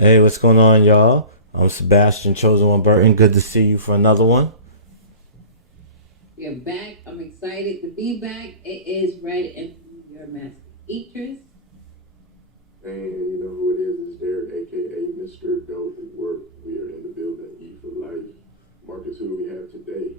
Hey, what's going on, y'all? I'm Sebastian, chosen one Burton. Good to see you for another one. We are back. I'm excited to be back. It is Red Infamy, your master teachers. And you know who it is? It's Derek, aka Mr. Dope at Work. We are in the building, E for Life. Marcus, who do we have today?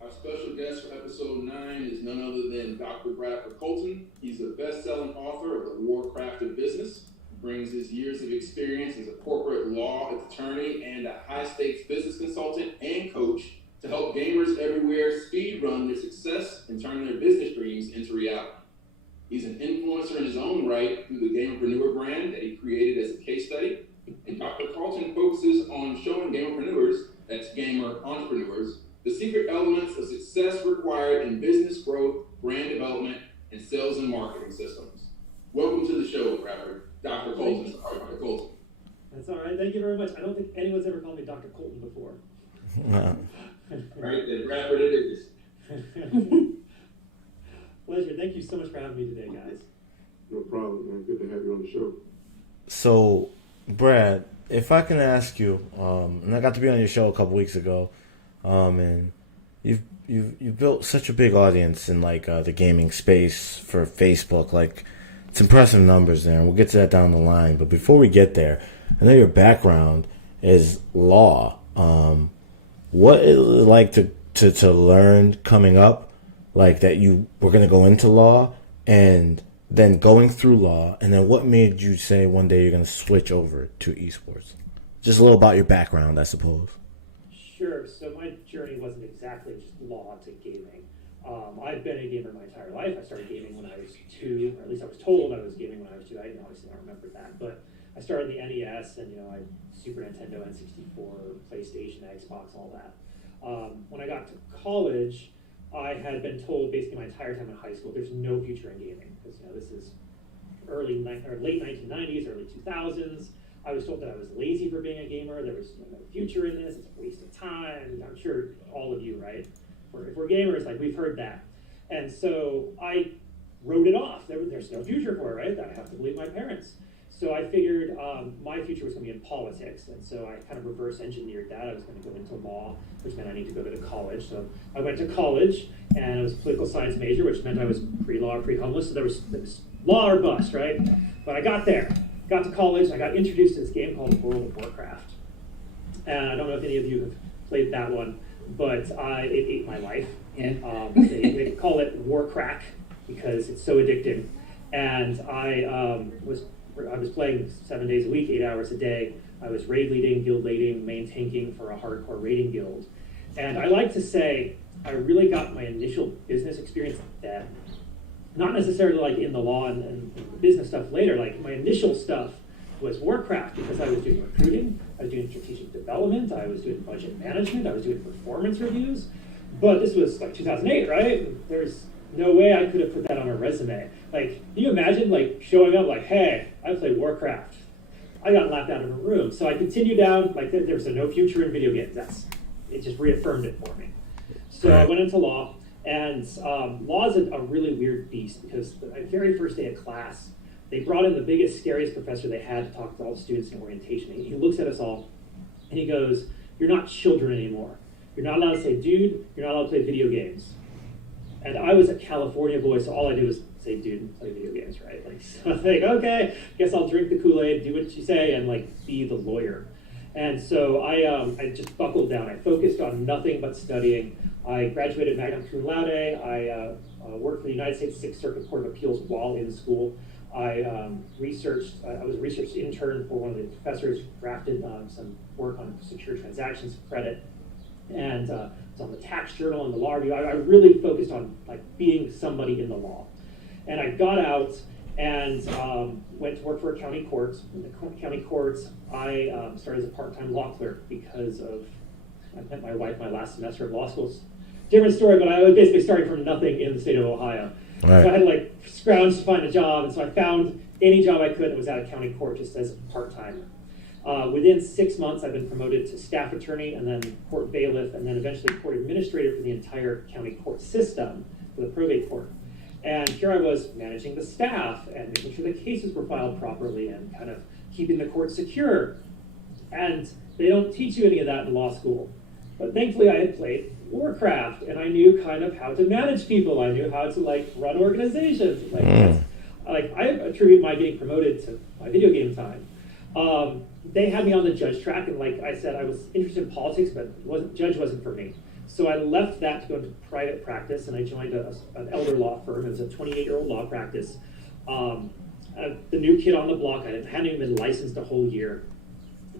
Our special guest for episode 9 is none other than Dr. Bradford Carlton. He's a best-selling author of The Warcraft of Business. Brings his years of experience as a corporate law attorney and a high-stakes business consultant and coach to help gamers everywhere speed run their success and turn their business dreams into reality. He's an influencer in his own right through the Gamerpreneur brand that he created as a case study. And Dr. Carlton focuses on showing gamerpreneurs, that's gamer entrepreneurs, the secret elements of success required in business growth, brand development, and sales and marketing systems. Welcome to the show, Bradford. Dr. Carlton. Sorry, Dr. Carlton. That's all right. Thank you very much. I don't think anyone's ever called me Dr. Colton before. Right then, Bradford it is. Pleasure. Thank you so much for having me today, guys. No problem, man. Good to have you on the show. So, Brad, if I can ask you, and I got to be on your show a couple weeks ago, and you've built such a big audience in like the gaming space for Facebook. Like, it's impressive numbers there, and we'll get to that down the line. But before we get there, I know your background is law. What is it like to learn coming up, like that you were going to go into law, and then going through law, and then what made you say one day you're going to switch over to esports? Just a little about your background, I suppose. Sure. So my journey wasn't exactly just law to gaming. I've been a gamer my entire life. I started gaming when I was 2, or at least I was told I was gaming when I was 2. I obviously don't remember that, but I started the NES, and I Super Nintendo, N64, PlayStation, Xbox, all that. When I got to college, I had been told basically my entire time in high school, there's no future in gaming because this is late 1990s, early 2000s. I was told that I was lazy for being a gamer. There was no future in this. It's a waste of time. I'm sure all of you, right? If we're gamers, like we've heard that. And so I wrote it off. There's no future for it, right? I have to believe my parents. So I figured my future was going to be in politics, and so I kind of reverse engineered that. I was going to go into law, which meant I need to go to college. So I went to college, and I was a political science major, which meant I was pre-law, pre-homeless. So there was law or bust, right? But I got there, got to college, and I got introduced to this game called World of Warcraft. And I don't know if any of you have played that one, but it ate my life. And they call it war crack because it's so addicting. And I was playing 7 days a week, 8 hours a day. I was raid leading, guild leading, main tanking for a hardcore raiding guild. And I like to say I really got my initial business experience then. Not necessarily like in the law and the business stuff later. Like my initial stuff was Warcraft because I was doing recruiting, I was doing strategic development, I was doing budget management, I was doing performance reviews. But this was like 2008, right? There's no way I could have put that on a resume. Like, can you imagine like showing up like, hey, I play Warcraft. I got laughed out of a room. So I continued down, like there's no future in video games. It just reaffirmed it for me. So I went into law, and law is a really weird beast because the very first day of class, they brought in the biggest, scariest professor they had to talk to all the students in orientation. He looks at us all, and he goes, you're not children anymore. You're not allowed to say dude, you're not allowed to play video games. And I was a California boy, so all I did was say dude and play video games, right? Like, so I was like, okay, guess I'll drink the Kool-Aid, do what you say, and like be the lawyer. And so I just buckled down. I focused on nothing but studying. I graduated magna cum laude. I worked for the United States Sixth Circuit Court of Appeals while in school. I was a research intern for one of the professors, drafted some work on secure transactions credit, and was on the tax journal and the law review. I really focused on like being somebody in the law. And I got out and went to work for a county court. In the county courts, I started as a part-time law clerk because I met my wife my last semester of law school. Different story, but I was basically starting from nothing in the state of Ohio. Right. So I had to like scrounge to find a job, and so I found any job I could that was at a county court just as a part-timer. Within 6 months, I've been promoted to staff attorney, and then court bailiff, and then eventually court administrator for the entire county court system for the probate court. And here I was managing the staff and making sure the cases were filed properly and kind of keeping the court secure. And they don't teach you any of that in law school. But thankfully I had played Warcraft, and I knew kind of how to manage people. I knew how to like run organizations. I attribute my getting promoted to my video game time. They had me on the judge track, and like I said, I was interested in politics, but judge wasn't for me. So I left that to go into private practice, and I joined an elder law firm. It was a 28-year-old law practice. The new kid on the block. I hadn't even been licensed a whole year.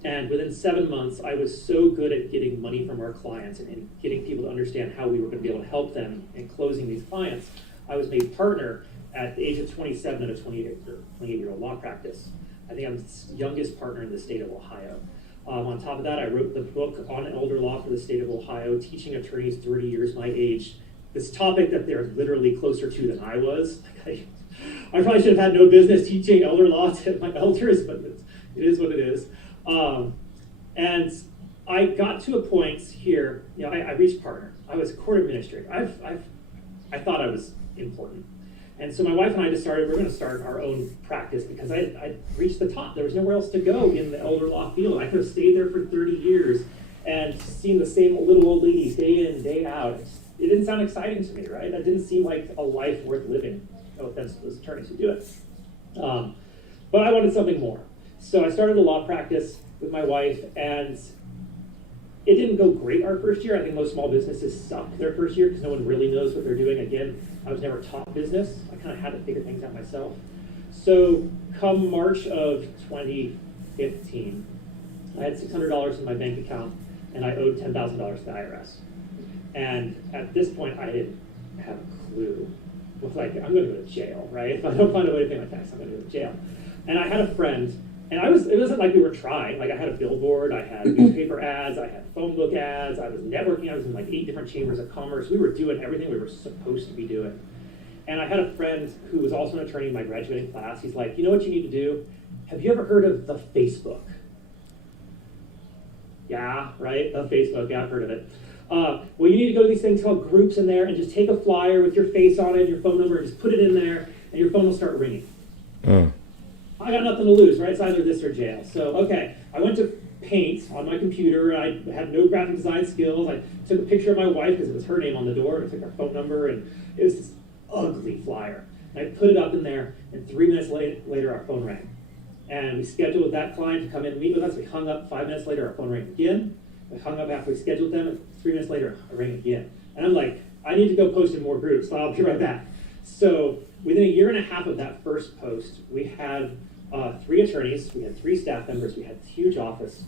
And within 7 months, I was so good at getting money from our clients and getting people to understand how we were going to be able to help them in closing these clients. I was made partner at the age of 27 at a 28-year-old law practice. I think I'm the youngest partner in the state of Ohio. On top of that, I wrote the book on elder law for the state of Ohio, teaching attorneys 30 years my age, this topic that they're literally closer to than I was. I probably should have had no business teaching elder law to my elders, but it is what it is. And I got to a point here, I reached partner. I was a court administrator. I thought I was important. And so my wife and I decided we're going to start our own practice because I reached the top. There was nowhere else to go in the elder law field. I could have stayed there for 30 years and seen the same little old ladies day in, day out. It didn't sound exciting to me, right? That didn't seem like a life worth living. No offense to those attorneys who do it. But I wanted something more. So I started a law practice with my wife, and it didn't go great our first year. I think most small businesses suck their first year because no one really knows what they're doing. Again, I was never taught business. I kind of had to figure things out myself. So come March of 2015, I had $600 in my bank account, and I owed $10,000 to the IRS. And at this point, I didn't have a clue. I was like, I'm going to go to jail, right? If I don't find a way to pay my tax, I'm going to go to jail. And I had a friend, and it wasn't like we were trying. Like I had a billboard, I had newspaper ads, I had phone book ads, I was networking, I was in like 8 different chambers of commerce. We were doing everything we were supposed to be doing. And I had a friend who was also an attorney in my graduating class. He's like, you know what you need to do? Have you ever heard of the Facebook? Yeah, right, the Facebook, yeah, I've heard of it. Well, you need to go to these things called groups in there and just take a flyer with your face on it and your phone number and just put it in there and your phone will start ringing. I got nothing to lose, right? It's either this or jail. So, okay, I went to Paint on my computer. I had no graphic design skills. I took a picture of my wife because it was her name on the door. I took her phone number, and it was this ugly flyer. And I put it up in there, and 3 minutes later, our phone rang. And we scheduled that client to come in and meet with us. We hung up. 5 minutes later, our phone rang again. We hung up after we scheduled them, and 3 minutes later, it rang again. And I'm like, I need to go post in more groups, so I'll be right back. So within a year and a half of that first post, we had 3 attorneys, we had 3 staff members, we had a huge office.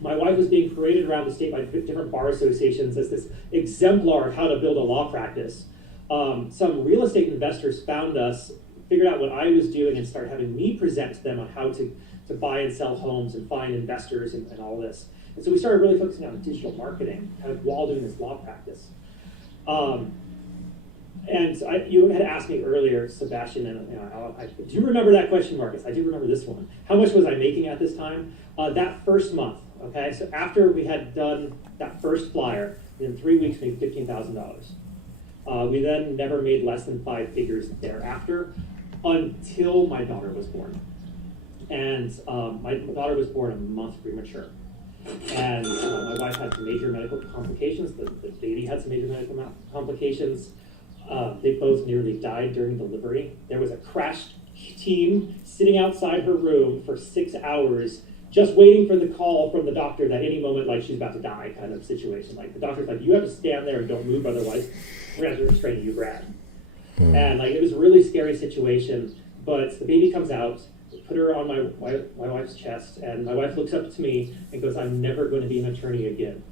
My wife was being paraded around the state by different bar associations as this exemplar of how to build a law practice. Some real estate investors found us, figured out what I was doing, and started having me present to them on how to buy and sell homes and find investors and all this. And so we started really focusing on digital marketing, kind of while doing this law practice. And you had asked me earlier, Sebastian, and do you remember that question, Marcus? I do remember this one. How much was I making at this time? That first month, okay? So after we had done that first flyer, in 3 weeks, we made $15,000. We then never made less than 5 figures thereafter until my daughter was born. And my daughter was born a month premature. And my wife had some major medical complications. The baby had some major medical complications. They both nearly died during delivery. There was a crash team sitting outside her room for 6 hours, just waiting for the call from the doctor that any moment, like, she's about to die kind of situation. Like, the doctor's like, you have to stand there and don't move, otherwise we're going to have to restrain you, Brad. And like, it was a really scary situation, but the baby comes out, put her on my wife's chest, and my wife looks up to me and goes, I'm never going to be an attorney again.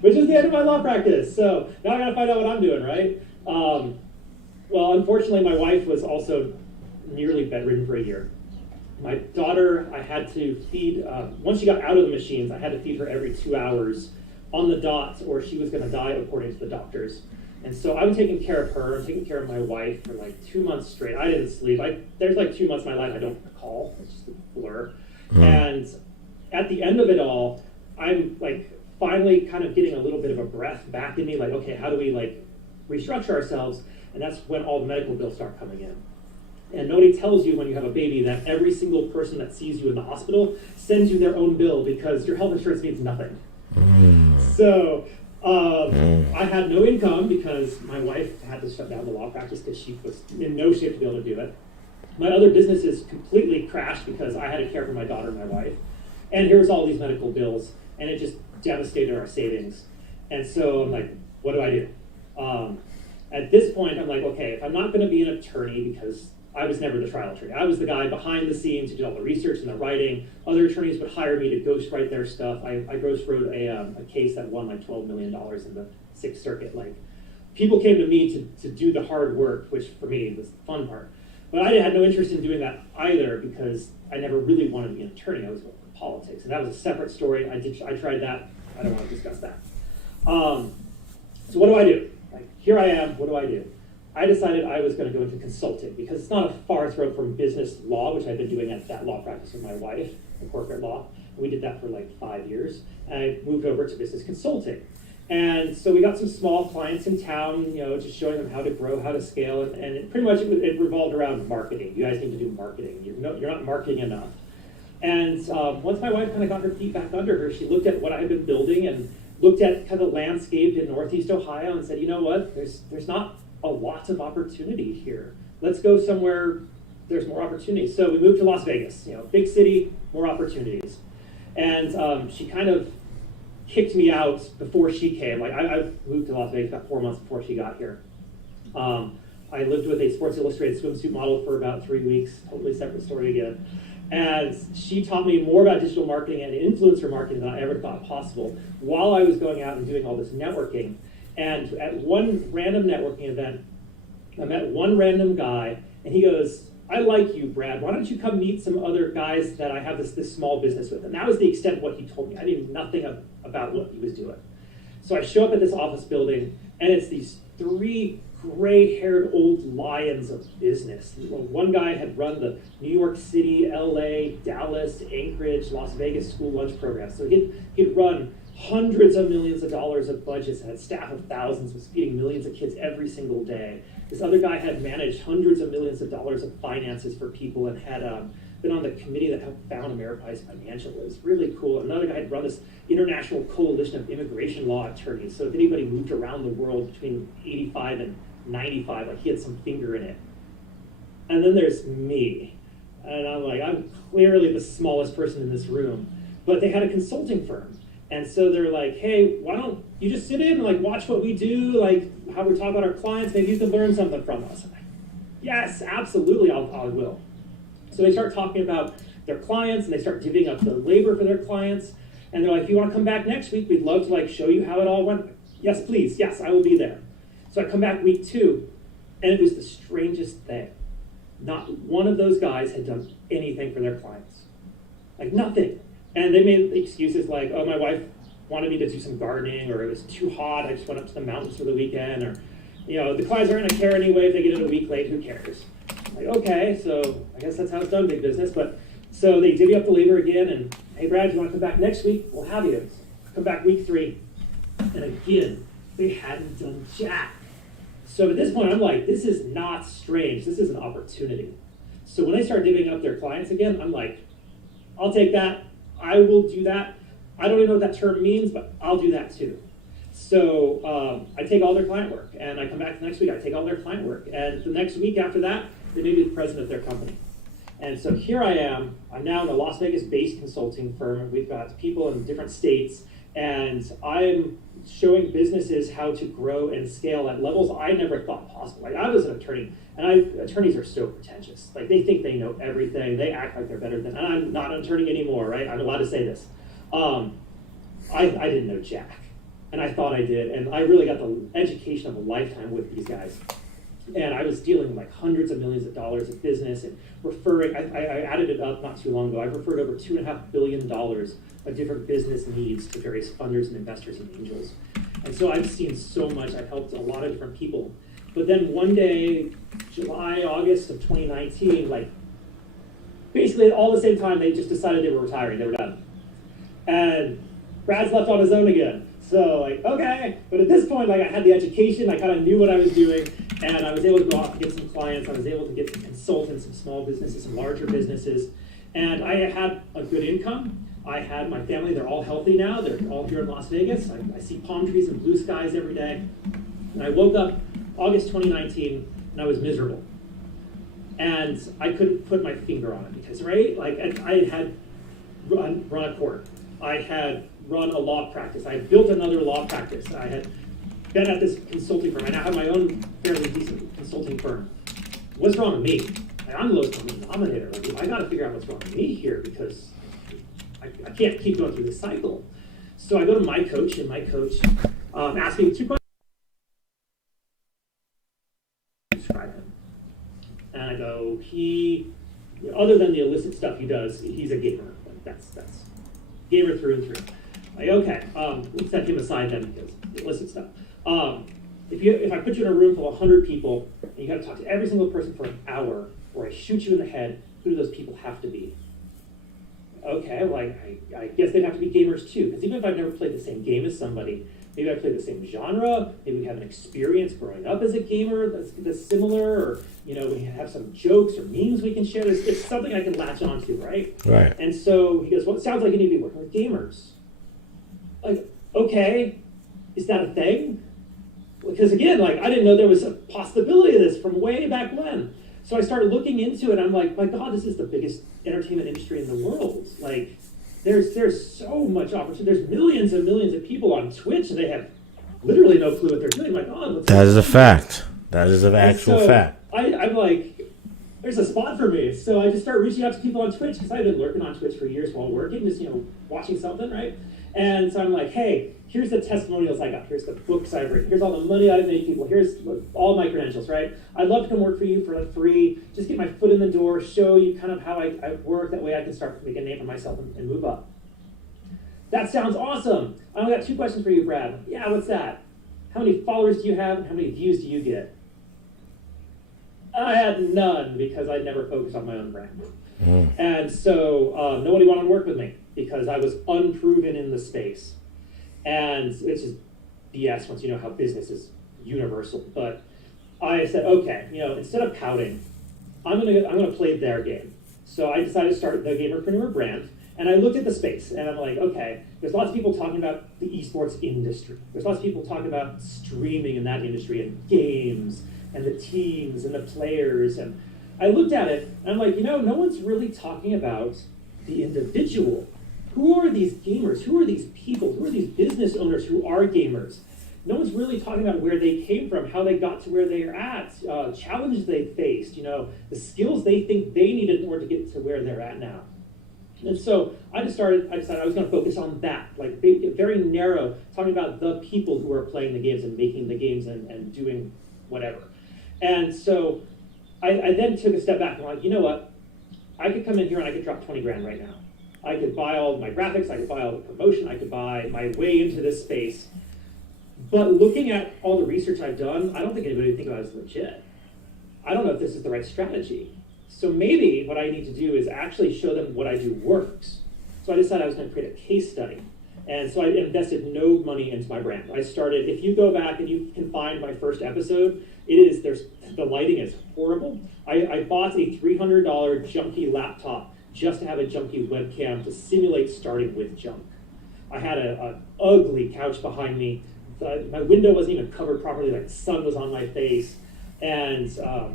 Which is the end of my law practice. So now I gotta find out what I'm doing, right? Well, unfortunately, my wife was also nearly bedridden for a year. My daughter, I had to feed, once she got out of the machines, I had to feed her every 2 hours on the dot, or she was gonna die according to the doctors. And so I'm taking care of her, I'm taking care of my wife for like 2 months straight. I didn't sleep. There's like 2 months of my life I don't recall. It's just a blur. And at the end of it all, I'm like finally kind of getting a little bit of a breath back in me, like, okay, how do we like restructure ourselves? And that's when all the medical bills start coming in. And nobody tells you when you have a baby that every single person that sees you in the hospital sends you their own bill because your health insurance means nothing. So I had no income because my wife had to shut down the law practice because she was in no shape to be able to do it. My other businesses completely crashed because I had to care for my daughter and my wife. And here's all these medical bills, and it just devastated our savings. And so I'm like, what do I do? At this point, I'm like, okay, if I'm not going to be an attorney, because I was never the trial attorney. I was the guy behind the scenes who did all the research and the writing. Other attorneys would hire me to ghostwrite their stuff. I ghostwrote a case that won like $12 million in the Sixth Circuit. Like, people came to me to do the hard work, which for me was the fun part. But I had no interest in doing that either because I never really wanted to be an attorney. I was going for politics, and that was a separate story. I tried that. I don't want to discuss that. So what do I do? Like, here I am. What do I do? I decided I was going to go into consulting because it's not a far throw from business law, which I've been doing at that law practice with my wife, in corporate law. We did that for like 5 years. And I moved over to business consulting. And so we got some small clients in town, just showing them how to grow, how to scale. And it pretty much it revolved around marketing. You guys need to do marketing. You're not marketing enough. And once my wife kind of got her feet back under her, she looked at what I had been building and looked at kind of the landscape in Northeast Ohio and said, you know what, there's not a lot of opportunity here. Let's go somewhere there's more opportunities. So we moved to Las Vegas, big city, more opportunities. And she kind of kicked me out before she came. Like, I moved to Las Vegas about 4 months before she got here. I lived with a Sports Illustrated swimsuit model for about 3 weeks, totally separate story again. And she taught me more about digital marketing and influencer marketing than I ever thought possible while I was going out and doing all this networking. And at one random networking event, I met one random guy, and he goes, I like you, Brad. Why don't you come meet some other guys that I have this small business with? And that was the extent of what he told me. I knew nothing about what he was doing. So I show up at this office building, and it's these 3 gray-haired old lions of business. One guy had run the New York City, LA, Dallas, Anchorage, Las Vegas school lunch program. So he'd run hundreds of millions of dollars of budgets and had a staff of thousands, was feeding millions of kids every single day. This other guy had managed hundreds of millions of dollars of finances for people and had been on the committee that helped found Ameriprise Financial. It was really cool. Another guy had run this international coalition of immigration law attorneys. So if anybody moved around the world between 85 and 95, like, he had some finger in it. And then there's me. And I'm like, I'm clearly the smallest person in this room. But they had a consulting firm. And so they're like, hey, why don't you just sit in and like watch what we do, like how we talk about our clients, maybe you can learn something from us. I'm like, yes, absolutely, I will. So they start talking about their clients, and they start divvying up the labor for their clients. And they're like, if you want to come back next week, we'd love to like show you how it all went. Yes, please, yes, I will be there. So I come back week 2, and it was the strangest thing. Not one of those guys had done anything for their clients. Like, nothing. And they made excuses like, oh, my wife wanted me to do some gardening, or it was too hot, I just went up to the mountains for the weekend, or, the clients aren't gonna care anyway if they get it a week late, who cares? Like, okay, so I guess that's how it's done, big business. But so they divvy up the labor again, and hey, Brad, do you want to come back next week? We'll have you. I come back week 3, and again, they hadn't done jack. So at this point, I'm like, this is not strange. This is an opportunity. So when they start divvying up their clients again, I'm like, I'll take that. I will do that. I don't even know what that term means, but I'll do that too. So I take all their client work, and I come back the next week, I take all their client work. And the next week after that, they made me the president of their company. And so here I am. I'm now in a Las Vegas-based consulting firm. We've got people in different states, and I'm showing businesses how to grow and scale at levels I never thought possible. Like, I was an attorney, and attorneys are so pretentious. Like, they think they know everything. They act like they're better than, and I'm not an attorney anymore, right? I'm allowed to say this. I didn't know jack, and I thought I did, and I really got the education of a lifetime with these guys. And I was dealing with like hundreds of millions of dollars of business and referring. I added it up not too long ago. I've referred over $2.5 billion of different business needs to various funders and investors and angels. And so I've seen so much. I've helped a lot of different people. But then one day, July, August of 2019, like basically all the same time, they just decided they were retiring. They were done. And Brad's left on his own again. So like, okay. But at this point, like, I had the education. I kind of knew what I was doing. And I was able to go off and get some clients. I was able to get some consultants, some small businesses, some larger businesses. And I had a good income. I had my family, they're all healthy now. They're all here in Las Vegas. I see palm trees and blue skies every day. And I woke up August 2019 and I was miserable. And I couldn't put my finger on it because, right? Like I had run a court. I had run a law practice. I had built another law practice. I had been at this consulting firm. I now have my own fairly decent consulting firm. What's wrong with me? Like, I'm the lowest common denominator. Like, I got to figure out what's wrong with me here because I can't keep going through this cycle. So I go to my coach, and my coach asked me 2 questions. Describe him. And I go, other than the illicit stuff he does, he's a gamer. Like, that's gamer through and through. Like, okay, let's set him aside then because illicit stuff. If I put you in a room full of 100 people and you got to talk to every single person for an hour, or I shoot you in the head, who do those people have to be? Okay, well, I guess they'd have to be gamers too, because even if I've never played the same game as somebody, maybe I played the same genre, maybe we have an experience growing up as a gamer that's similar, or we have some jokes or memes we can share. It's something I can latch onto, right? Right. And so he goes, well, it sounds like you need to be working with gamers. Like, okay, is that a thing? Because again, like I didn't know there was a possibility of this from way back when. So I started looking into it. I'm like, my God, this is the biggest entertainment industry in the world. Like, there's so much opportunity. There's millions and millions of people on Twitch, and they have literally no clue what they're doing. My God, that is a fact. That is an actual fact. I'm like, there's a spot for me. So I just started reaching out to people on Twitch because I've been lurking on Twitch for years while working, just watching something, right? And so I'm like, hey, here's the testimonials I got. Here's the books I've written. Here's all the money I've made people. Here's all my credentials, right? I'd love to come work for you for free. Just get my foot in the door, show you kind of how I work. That way I can start to make a name for myself and move up. That sounds awesome. I only got 2 questions for you, Brad. Yeah, what's that? How many followers do you have and how many views do you get? I had none because I never focused on my own brand. And so nobody wanted to work with me because I was unproven in the space. And it's just BS once you know how business is universal. But I said, okay, instead of pouting, I'm gonna play their game. So I decided to start the Gamerpreneur brand. And I looked at the space and I'm like, okay, there's lots of people talking about the esports industry. There's lots of people talking about streaming in that industry and games and the teams and the players. And I looked at it and I'm like, no one's really talking about the individual. Who are these gamers? Who are these people? Who are these business owners who are gamers? No one's really talking about where they came from, how they got to where they are at, challenges they faced, the skills they think they needed in order to get to where they're at now. And so I decided I was going to focus on that, like very narrow, talking about the people who are playing the games and making the games and doing whatever. And so I then took a step back and I'm like, you know what? I could come in here and I could drop 20 grand right now. I could buy all my graphics, I could buy all the promotion, I could buy my way into this space. But looking at all the research I've done, I don't think anybody would think about it as legit. I don't know if this is the right strategy. So maybe what I need to do is actually show them what I do works. So I decided I was going to create a case study. And so I invested no money into my brand. I started, if you go back and you can find my first episode, the lighting is horrible. I bought a $300 junky laptop just to have a junky webcam to simulate starting with junk. I had an ugly couch behind me. My window wasn't even covered properly, like the sun was on my face. And I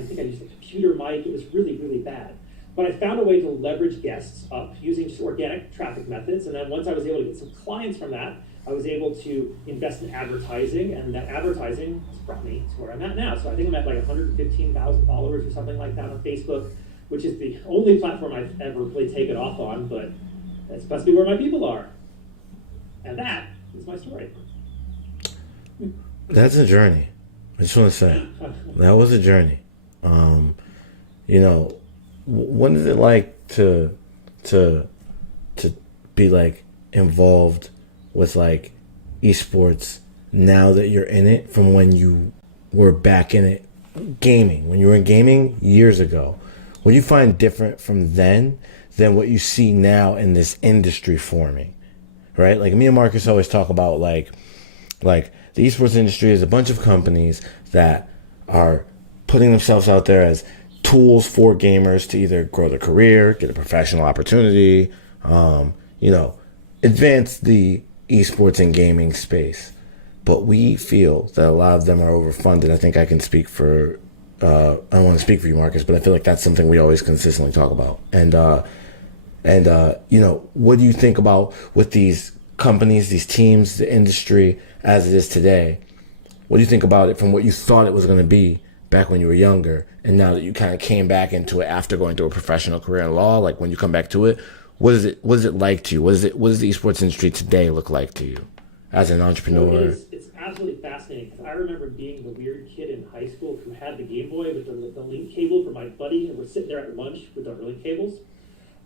think I used a computer mic. It was really, really bad. But I found a way to leverage guests up using just organic traffic methods. And then once I was able to get some clients from that, I was able to invest in advertising. And that advertising brought me to where I'm at now. So I think I'm at like 115,000 followers or something like that on Facebook, which is the only platform I've ever really taken off on. But that's supposed to be where my people are. And that is my story. That's a journey. I just want to say that was a journey. What is it like to be like involved with like esports now that you're in it from when you were back in it gaming, when you were in gaming years ago? What do you find different from then than what you see now in this industry forming? Right? Like me and Marcus always talk about like the esports industry is a bunch of companies that are putting themselves out there as tools for gamers to either grow their career, get a professional opportunity, advance the esports and gaming space. But we feel that a lot of them are overfunded. I think I can speak for, I don't want to speak for you, Marcus, but I feel like that's something we always consistently talk about. And what do you think about with these companies, these teams, the industry as it is today? What do you think about it from what you thought it was going to be back when you were younger, and now that you kind of came back into it after going through a professional career in law? Like, when you come back to it, what is it like to you? What does the esports industry today look like to you as an entrepreneur? It's absolutely fascinating, because I remember being the weird kid in high school who had the Game Boy with the link cable for my buddy, and we're sitting there at lunch with our link cables.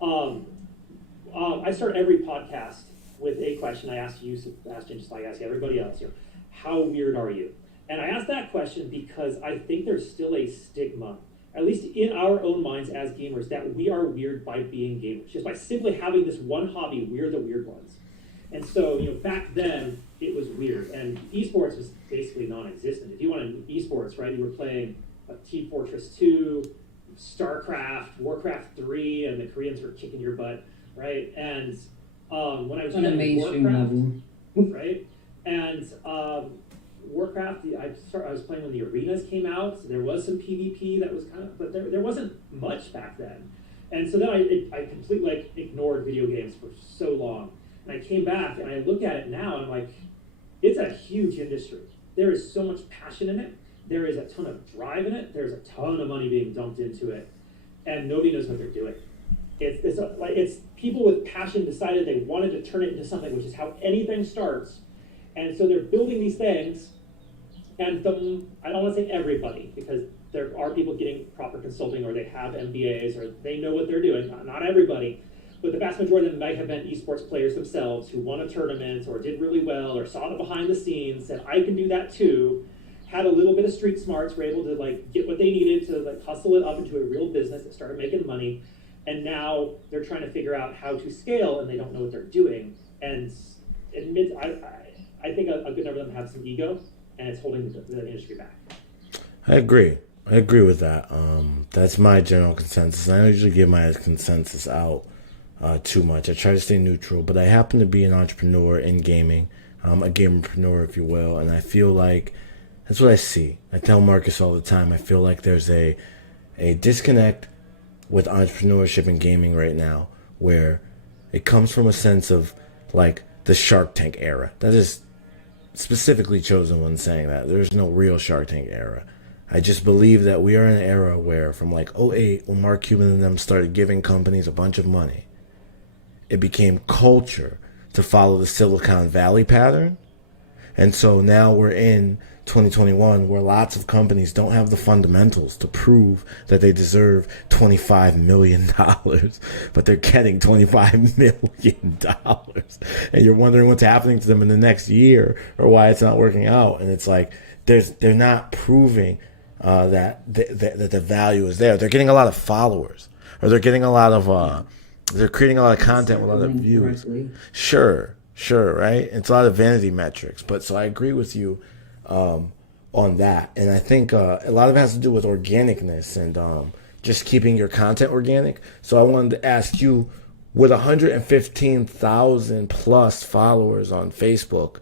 I start every podcast with a question. I ask you, Sebastian, just like I ask everybody else, how weird are you? And I ask that question because I think there's still a stigma, at least in our own minds as gamers, that we are weird by being gamers. Just by simply having this one hobby, we're the weird ones. And so, back then, it was weird. And esports was basically non-existent. If you wanted esports, right, you were playing Team Fortress 2, StarCraft, Warcraft 3, and the Koreans were kicking your butt, right? And when I was on a playing mainstream Warcraft, level, right? And Warcraft, I was playing when the arenas came out. So there was some PvP that was but there wasn't much back then. And so then I completely ignored video games for so long. And I came back and I look at it now and I'm like, it's a huge industry. There is so much passion in it. There is a ton of drive in it. There's a ton of money being dumped into it, and nobody knows what they're doing. It's people with passion decided they wanted to turn it into something, which is how anything starts. And so they're building these things, and I don't want to say everybody, because there are people getting proper consulting, or they have MBAs, or they know what they're doing. Not everybody, but the vast majority of them might have been esports players themselves who won a tournament, or did really well, or saw it behind the scenes, said, I can do that too, had a little bit of street smarts, were able to get what they needed to hustle it up into a real business that started making money, and now they're trying to figure out how to scale, and they don't know what they're doing. And I think a good number of them have some ego, and it's holding the industry back. I agree with that. That's my general consensus. I don't usually give my consensus out too much. I try to stay neutral, but I happen to be an entrepreneur in gaming, a gamerpreneur, if you will, and I feel like that's what I see. I tell Marcus all the time, I feel like there's a disconnect with entrepreneurship and gaming right now, where it comes from a sense of the Shark Tank era. That is specifically chosen when saying that. There's no real Shark Tank era. I just believe that we are in an era where from '08, when Mark Cuban and them started giving companies a bunch of money, it became culture to follow the Silicon Valley pattern. And so now we're in 2021, where lots of companies don't have the fundamentals to prove that they deserve $25 million, but they're getting $25 million. And you're wondering what's happening to them in the next year, or why it's not working out. And it's they're not proving that the value is there. They're getting a lot of followers, or they're getting a lot of, they're creating a lot of content with a lot of views. Sure, right? It's a lot of vanity metrics. But so I agree with you on that. And I think a lot of it has to do with organicness and just keeping your content organic. So I wanted to ask you, with 115,000 plus followers on Facebook,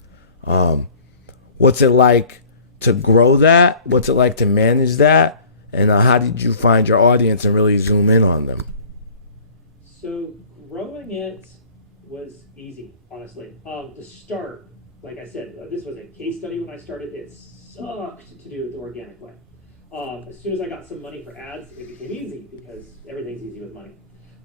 what's it like to grow that? What's it like to manage that? And how did you find your audience and really zoom in on them? So growing it was easy, honestly. To start, like I said, this was a case study when I started. It sucked to do it the organic way. As soon as I got some money for ads, it became easy, because everything's easy with money.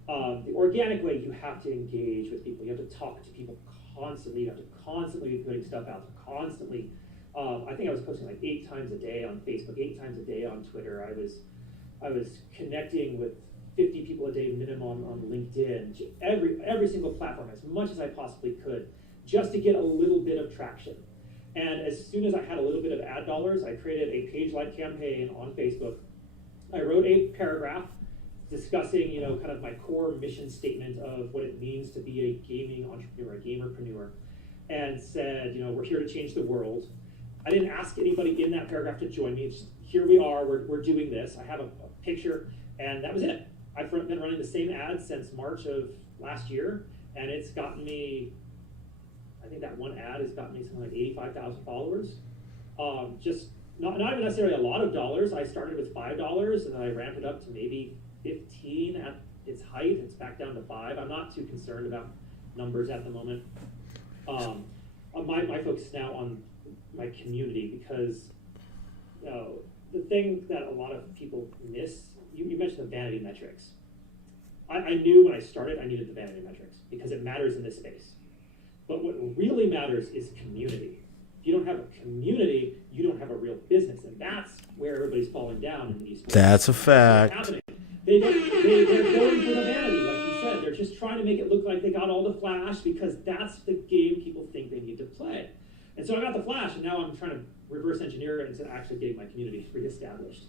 The organic way, you have to engage with people. You have to talk to people constantly. You have to constantly be putting stuff out there, constantly. I think I was posting 8 times a day on Facebook, 8 times a day on Twitter. I was connecting with 50 people a day minimum on LinkedIn, every single platform, as much as I possibly could, just to get a little bit of traction. And as soon as I had a little bit of ad dollars, I created a page-like campaign on Facebook. I wrote a paragraph discussing, kind of my core mission statement of what it means to be a gaming entrepreneur, a gamerpreneur, and said, we're here to change the world. I didn't ask anybody in that paragraph to join me. It's just here we are, we're doing this. I have a picture, and that was it. I've been running the same ad since March of last year, and it's gotten me, I think that one ad has gotten me something like 85,000 followers. Just not even necessarily a lot of dollars. I started with $5, and then I ramped it up to maybe 15 at its height. It's back down to 5. I'm not too concerned about numbers at the moment. My focus is now on my community, because the thing that a lot of people miss, you mentioned the vanity metrics. I knew when I started I needed the vanity metrics because it matters in this space. But what really matters is community. If you don't have a community, you don't have a real business, and that's where everybody's falling down in the esports. That's a fact. They're going for the vanity, like you said. They're just trying to make it look like they got all the flash because that's the game people think they need to play. And so I got the flash, and now I'm trying to reverse engineer it into actually getting my community reestablished.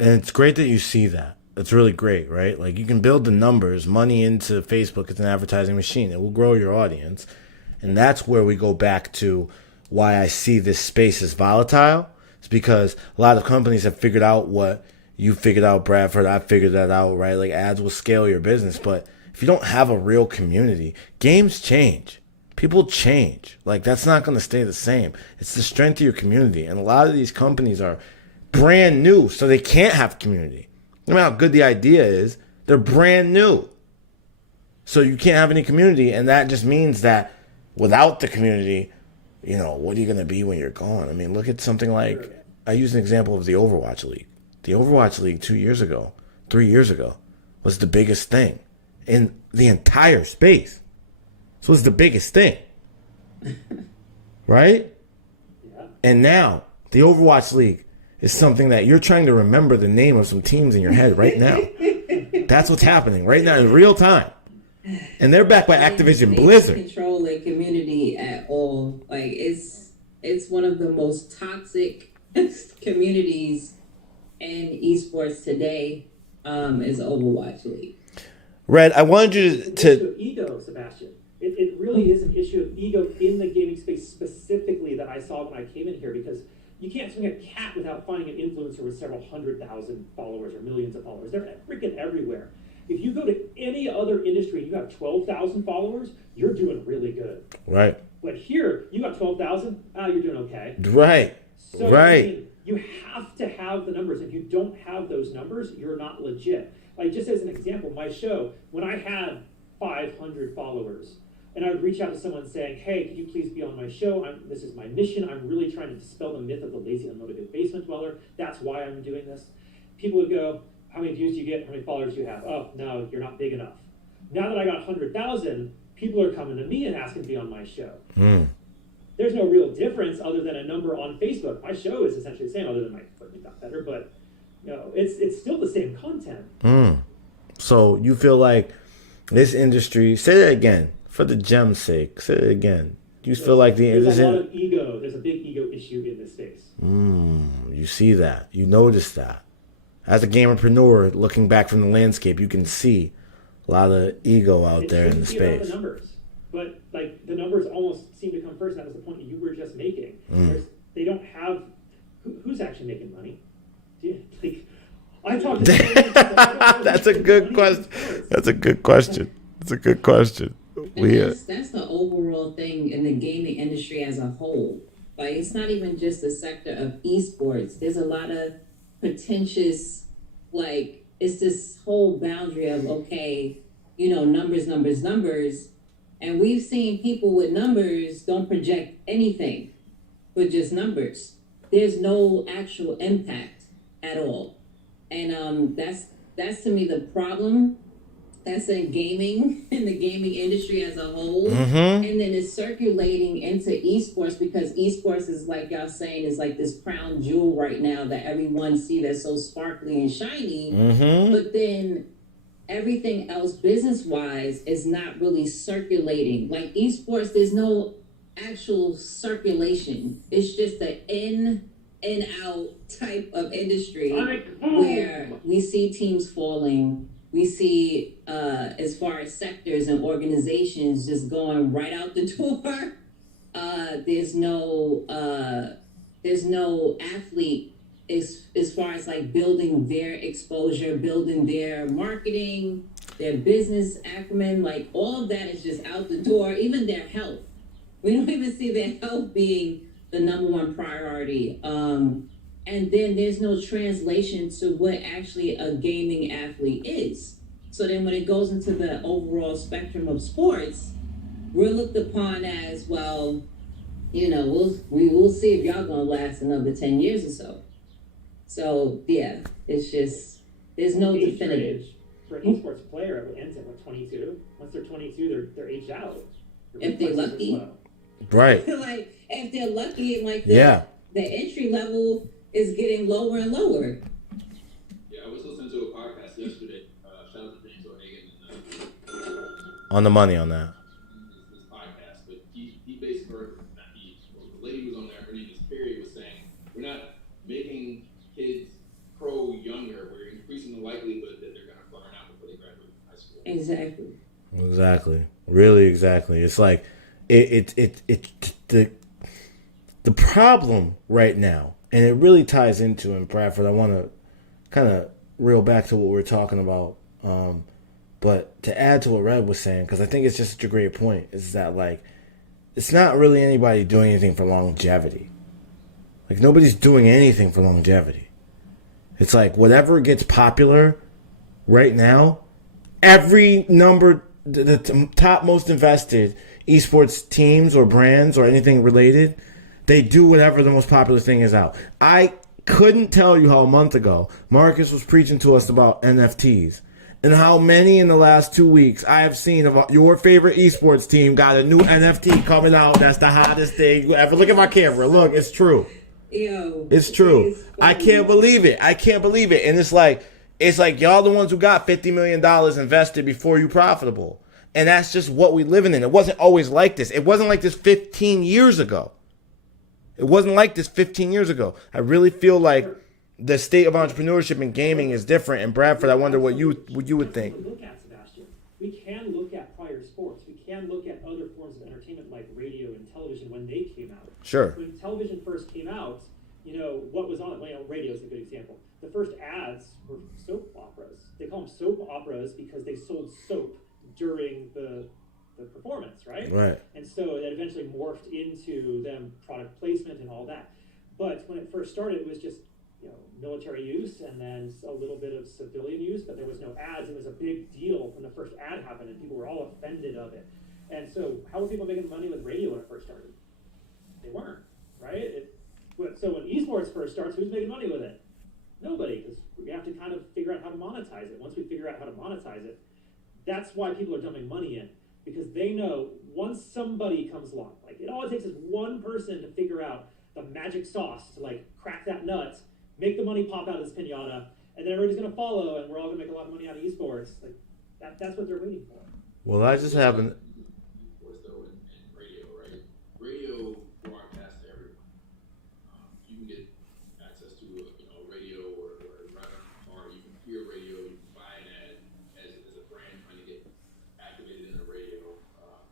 And it's great that you see that. It's really great, right? Like, you can build the numbers, money into Facebook. It's an advertising machine. It will grow your audience. And that's where we go back to why I see this space as volatile. It's because a lot of companies have figured out what you figured out, Bradford. I figured that out, right? Like, ads will scale your business. But if you don't have a real community, games change. People change. Like, that's not going to stay the same. It's the strength of your community. And a lot of these companies are brand new, so they can't have community. No matter how good the idea is, they're brand new. So you can't have any community, and that just means that without the community, you know, what are you going to be when you're gone? I mean, look at something like, I use an example of the Overwatch League. The Overwatch League 2 years ago, 3 years ago, was the biggest thing in the entire space. So it was the biggest thing. Right? Yeah. And now, the Overwatch League is something that you're trying to remember the name of some teams in your head right now. That's what's happening right now in real time. And they're backed by Activision Blizzard. They don't control their community at all. Like, it's one of the most toxic communities in esports today, is Overwatch League. Red, I wanted you It's an to issue of ego, Sebastian. It really is an issue of ego in the gaming space specifically that I saw when I came in here, because you can't swing a cat without finding an influencer with several 100,000 followers or millions of followers. They're freaking everywhere. If you go to any other industry and you have 12,000 followers, you're doing really good. Right. But here, you got 12,000, you're doing okay. Right. So, Right. I mean, you have to have the numbers. If you don't have those numbers, you're not legit. Like, just as an example, my show, when I had 500 followers, and I would reach out to someone saying, hey, could you please be on my show? This is my mission. I'm really trying to dispel the myth of the lazy, unmotivated basement dweller. That's why I'm doing this. People would go, how many views do you get? How many followers do you have? Oh, no, you're not big enough. Now that I got 100,000, people are coming to me and asking to be on my show. There's no real difference other than a number on Facebook. My show is essentially the same, other than my equipment got better, but it's still the same content. So you feel like this industry, say that again, for the gem's sake, say it again. You feel like there's a lot of ego. There's a big ego issue in this space. You see that. You notice that. As a gamerpreneur, looking back from the landscape, you can see a lot of ego out there in the space. The numbers, but like the numbers almost seem to come first. That was the point that you were just making. They don't have who's actually making money. Like, I talked to That's a good question. That's a good question. That's a good question. That's the overall thing in the gaming industry as a whole. Like, it's not even just the sector of esports. There's a lot of pretentious, like, it's this whole boundary of, okay, numbers. And we've seen people with numbers don't project anything but just numbers. There's no actual impact at all. And that's to me the problem. That's in gaming, in the gaming industry as a whole. And then it's circulating into esports, because esports is, like y'all saying, is like this crown jewel right now that everyone see that's so sparkly and shiny. But then everything else business-wise is not really circulating. Like esports, there's no actual circulation. It's just an in and out type of industry where we see teams falling. We see, as far as sectors and organizations, just going right out the door. There's no athlete as far as like building their exposure, building their marketing, their business acumen, like all of that is just out the door. Even their health, we don't even see their health being the number one priority. And then there's no translation to what actually a gaming athlete is. So then when it goes into the overall spectrum of sports, we're looked upon as, well, you know, we'll see if y'all gonna last another 10 years or so. So yeah, it's just, there's no Age definitive. range for an esports player, it ends at what, 22? Once they're 22, they're aged out. Their If they're reflexes are lucky. slow. Right. Like, if they're lucky, and like Yeah. the entry level is getting lower and lower. Yeah, I was listening to a podcast yesterday. Shout out to James O'Hagan and On the money on that. this podcast, but he basically, not he, well, the lady was on there, her name is Carrie, was saying, we're not making kids pro younger, we're increasing the likelihood that they're going to burn out before they graduate from high school. Exactly. Exactly. Really, exactly. It's like the problem right now, and it really ties into, in Bradford, I want to kind of reel back to what we were talking about, but to add to what Red was saying, because I think it's just such a great point, is that like it's not really anybody doing anything for longevity. Like nobody's doing anything for longevity. It's like whatever gets popular right now, every number, the top most invested esports teams or brands or anything related, they do whatever the most popular thing is out. I couldn't tell you how a month ago Marcus was preaching to us about NFTs and how many in the last 2 weeks I have seen of your favorite esports team got a new NFT coming out. That's the hottest thing ever. Look at my camera. Look, it's true. Yo, It's true. it's I funny. can't believe it. I can't believe it. And it's like y'all the ones who got $50 million invested before you profitable. And that's just what we living in. It wasn't always like this. It wasn't like this 15 years ago. It wasn't like this 15 years ago. I really feel like the state of entrepreneurship and gaming is different. And Bradford, I wonder what you would think. Look at Sebastian. We can look at prior sports. We can look at other forms of entertainment like radio and television when they came out. Sure. When television first came out, you know, what was on it? Well, you know, radio is a good example. The first ads were soap operas. They call them soap operas because they sold soap during the performance, right? Right. And so that eventually morphed into them product placement and all that. But when it first started, it was just, you know, military use and then a little bit of civilian use, but there was no ads. It was a big deal when the first ad happened and people were all offended of it. And so how were people making money with radio when it first started? They weren't, right? So when esports first starts, who's making money with it? Nobody, because we have to kind of figure out how to monetize it. Once we figure out how to monetize it, that's why people are dumping money in, because they know once somebody comes along, like it all it takes is one person to figure out the magic sauce to like crack that nut, make the money pop out of this pinata, and then everybody's gonna follow, and we're all gonna make a lot of money out of esports. Like that's what they're waiting for. Well, I just happen. Esports though, and radio, right? Radio broadcasts to everyone. You can get access to radio or right on the car. You can hear radio. You can buy an ad as a brand trying to get activated in a radio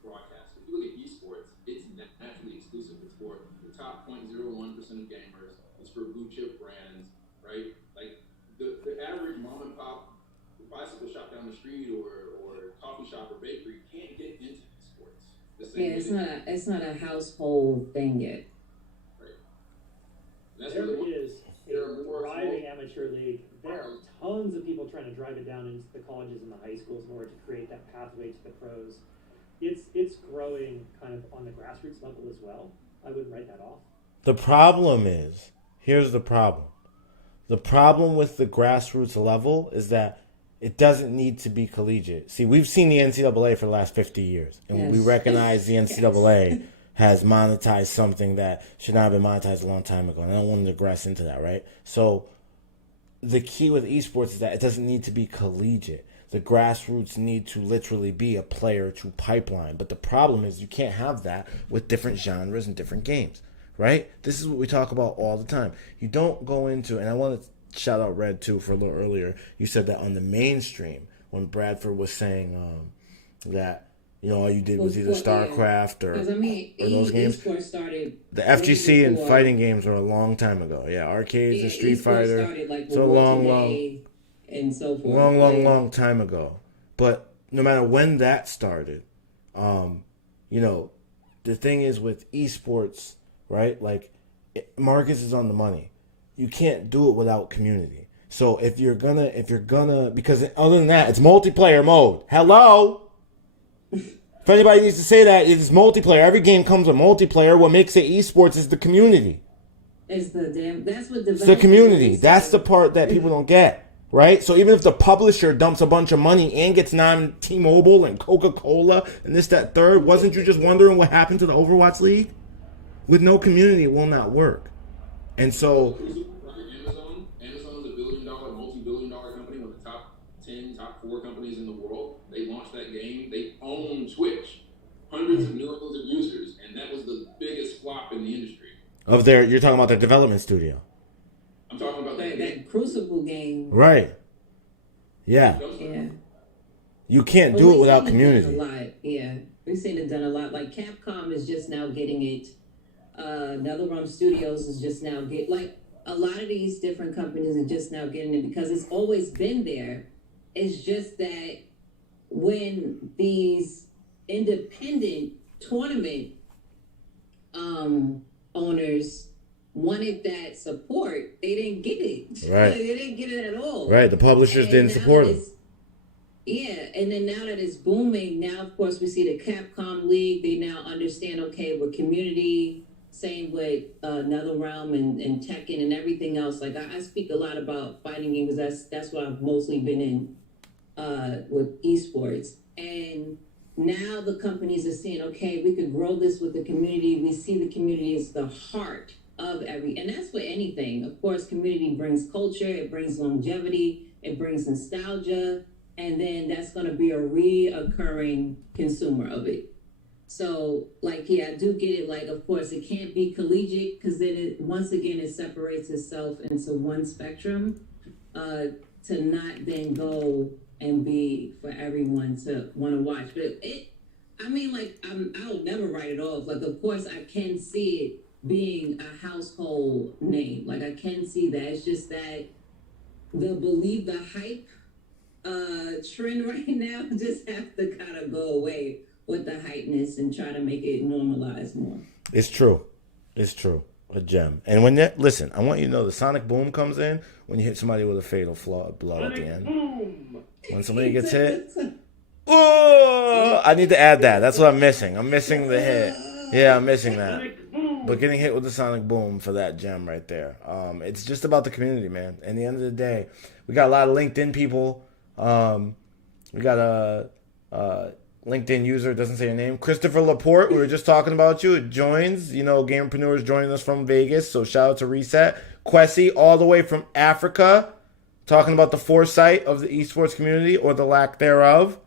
broadcast. If you look at esports, it's naturally exclusive. It's for the top 0.01% of gamers. It's for blue chip brands, right? Like the average mom and pop bicycle shop down the street or coffee shop or bakery can't get into esports. The same Yeah, way it's not a household thing yet. right. And that's There really is there are a more thriving amateur league. There are tons of people trying to drive it down into the colleges and the high schools in order to create that pathway to the pros. It's growing kind of on the grassroots level as well. I wouldn't write that off. The problem is, here's the problem. The problem with the grassroots level is that it doesn't need to be collegiate. See, we've seen the NCAA for the last 50 years, and we Yes. recognize the NCAA has monetized something that should not have been monetized a long time ago, and I don't want to digress into that, right? So the key with esports is that it doesn't need to be collegiate. The grassroots need to literally be a player to pipeline. But the problem is you can't have that with different genres and different games, right? This is what we talk about all the time. You don't go into, and I want to shout out Red too for a little earlier. You said that on the mainstream, when Bradford was saying that You know, all you did was either Well, yeah. StarCraft Because I mean, or those games. esports started. The FGC way and before- fighting games were a long time ago. Yeah, arcades, the Street esports Fighter. started like So with long, today and so forth. long time ago. But no matter when that started, you know, the thing is with esports, right? Like, Marcus is on the money. You can't do it without community. So if you're gonna, because other than that, it's multiplayer mode. Hello. If anybody needs to say that, it's multiplayer. Every game comes with multiplayer. What makes it esports is the community. That's what It's the community. That's the part that people don't get, right? So even if the publisher dumps a bunch of money and gets T-Mobile and Coca-Cola and this, that, third, wasn't you just wondering what happened to the Overwatch League? With no community, it will not work. And so... Amazon's a billion-dollar, multi-billion-dollar company, one of the top 10, top 4 companies in the world. They launched that game. They own Twitch. Hundreds of millions of users, and that was the biggest flop in the industry. You're talking about their development studio. I'm talking about that Crucible game. Right. Yeah. Yeah. You can't do it without community. A lot. Yeah. We've seen it done a lot. Like Capcom is just now getting it. NetherRealm Studios is just now like a lot of these different companies are just now getting it because it's always been there. It's just that when these independent tournament owners wanted that support, they didn't get it. Right. They didn't get it at all. Right. The publishers didn't support them. Yeah, and then now that it's booming, now of course we see the Capcom League. They now understand, okay, with community, same with NetherRealm and Tekken and everything else. Like I speak a lot about fighting games. That's what I've mostly been in with esports. And now the companies are saying, okay, we could grow this with the community. We see the community as the heart of and that's with anything. Of course, community brings culture, it brings longevity, it brings nostalgia. And then that's going to be a reoccurring consumer of it. So, like, yeah, I do get it. Like, of course, it can't be collegiate because then once again, it separates itself into one spectrum to not then go and be for everyone to want to watch. But I'll never write it off. Like, of course, I can see it being a household name. Like, I can see that. It's just that the hype trend right now just have to kind of go away with the hypeness and try to make it normalize more. It's true. A gem. And listen, I want you to know the sonic boom comes in when you hit somebody with a fatal blow at the end. Boom. When somebody gets hit. Oh, I need to add that. That's what I'm missing. I'm missing the hit. Yeah, I'm missing that. But getting hit with the sonic boom for that gem right there. It's just about the community, man. At the end of the day, we got a lot of LinkedIn people. We got a LinkedIn user, doesn't say your name, Christopher Laporte. We were just talking about you. It joins, Gamerpreneur is joining us from Vegas, so shout out to Reset. Kwesi, all the way from Africa, talking about the foresight of the esports community or the lack thereof.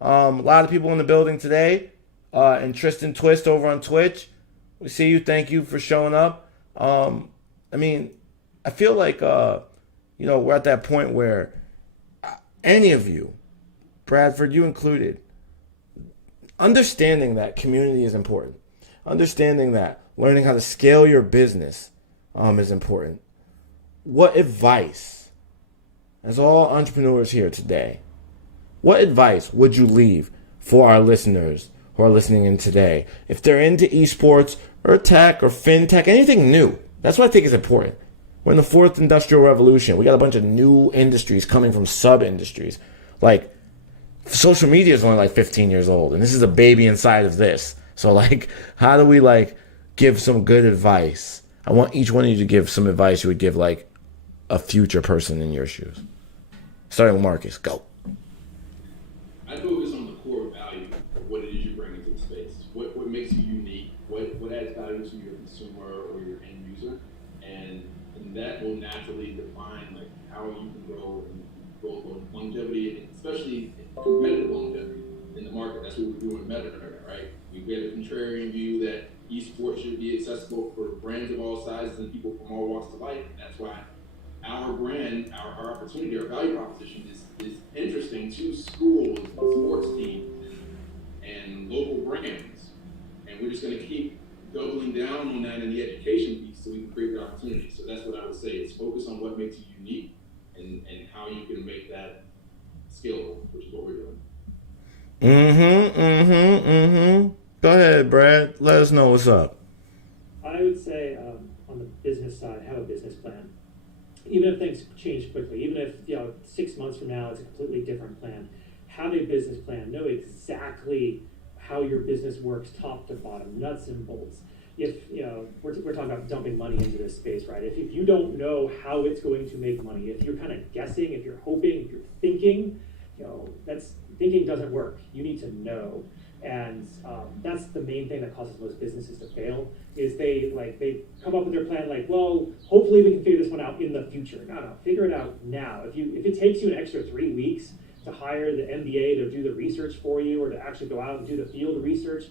A lot of people in the building today, and Tristan Twist over on Twitch. We see you. Thank you for showing up. I feel like we're at that point where any of you, Bradford, you included, understanding that community is important, understanding that learning how to scale your business is important. What advice, as all entrepreneurs here today, what advice would you leave for our listeners who are listening in today? If they're into esports or tech or fintech, anything new, that's what I think is important. We're in the 4th industrial revolution. We got a bunch of new industries coming from sub-industries. Like, social media is only like 15 years old, and this is a baby inside of this. So, like, how do we, give some good advice? I want each one of you to give some advice you would give, a future person in your shoes. Starting with Marcus, go. I focus on the core value of what it is you bring into the space. What makes you unique? What adds value to your consumer or your end user? And that will naturally define how you can grow and both longevity, and especially competitive longevity in the market. That's what we're doing in Metaverse, right? We get a contrarian view that esports should be accessible for brands of all sizes and people from all walks of life. And that's why our brand, our opportunity, our value proposition is interesting to schools and sports teams and local brands. And we're just going to keep doubling down on that in the education piece so we can create the opportunities. So that's what I would say. It's focus on what makes you unique and how you can make that scalable, which is what we're doing. Go ahead, Brad. Let us know what's up. I would say on the business side, have a business plan. Even if things change quickly, even if 6 months from now it's a completely different plan, have a business plan. Know exactly how your business works, top to bottom, nuts and bolts. If we're talking about dumping money into this space, right? If you don't know how it's going to make money, if you're kind of guessing, if you're hoping, if you're thinking, that's thinking doesn't work. You need to know. And that's the main thing that causes most businesses to fail, is they come up with their plan like, well, hopefully we can figure this one out in the future. No, figure it out now. If it takes you an extra 3 weeks to hire the MBA to do the research for you, or to actually go out and do the field research,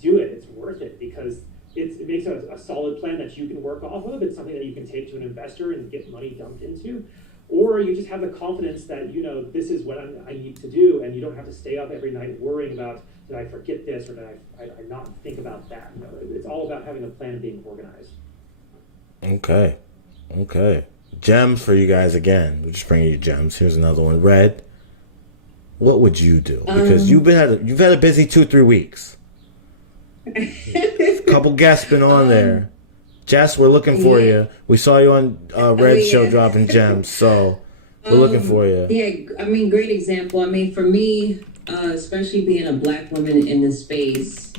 do it. It's worth it, because it makes a solid plan that you can work off of. It's something that you can take to an investor and get money dumped into. Or you just have the confidence that, this is what I need to do, and you don't have to stay up every night worrying about, did I forget this, or did I not think about that? It's all about having a plan and being organized. Okay. Gems for you guys again. We're just bringing you gems. Here's another one. Red, what would you do? Because you've had a busy 2-3 weeks. A couple guests been on there. Jess, we're looking for you. We saw you on Red's show dropping gems, so we're looking for you. Yeah, great example. For me, especially being a Black woman in this space,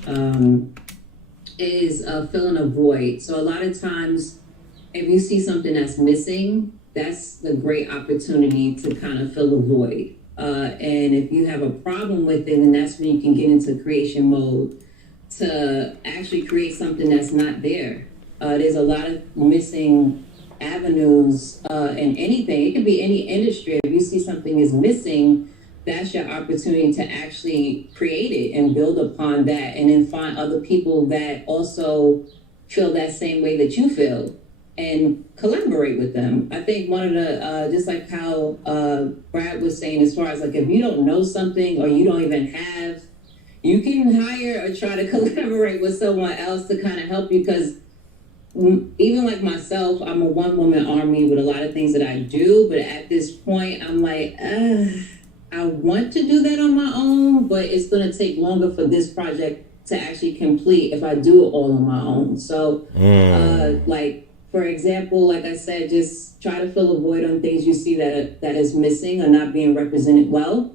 is filling a void. So a lot of times, if you see something that's missing, that's the great opportunity to kind of fill a void. And if you have a problem with it, then that's when you can get into creation mode to actually create something that's not there. There's a lot of missing avenues in anything. It could be any industry. If you see something is missing, that's your opportunity to actually create it and build upon that, and then find other people that also feel that same way that you feel and collaborate with them. I think one of the, just like how Brad was saying, as far as if you don't know something or you don't even have, you can hire or try to collaborate with someone else to kind of help you, because even like myself, I'm a one-woman army with a lot of things that I do, but at this point, I'm like, I want to do that on my own, but it's going to take longer for this project to actually complete if I do it all on my own. So, for example, like I said, just try to fill a void on things you see that is missing or not being represented well,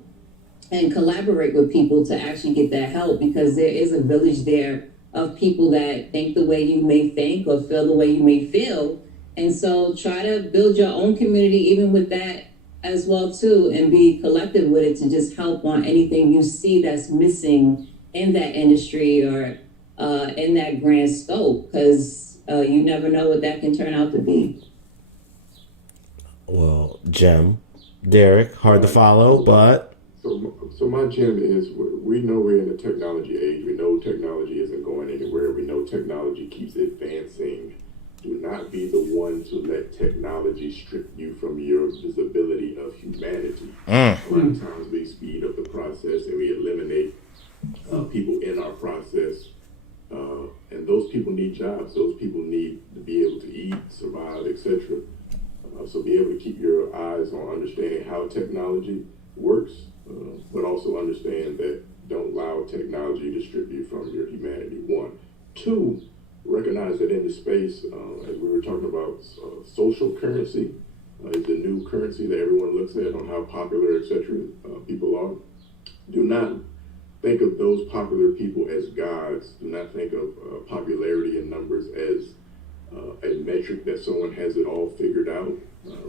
and collaborate with people to actually get that help, because there is a village there of people that think the way you may think or feel the way you may feel. And so try to build your own community even with that as well too, and be collective with it to just help on anything you see that's missing in that industry or in that grand scope, because you never know what that can turn out to be. Well, Jem, Derek, hard to follow, but... So my gem is, we know we're in a technology age. We know technology isn't going anywhere. We know technology keeps advancing. Do not be the one to let technology strip you from your visibility of humanity. A lot of times we speed up the process and we eliminate people in our process. And those people need jobs. Those people need to be able to eat, survive, etc. So be able to keep your eyes on understanding how technology works, but also understand that don't allow technology to strip you from your humanity, 1. 2, recognize that in the space, as we were talking about, social currency is the new currency that everyone looks at on how popular, etc. People are. Do not think of those popular people as gods. Do not think of popularity in numbers as a metric that someone has it all figured out.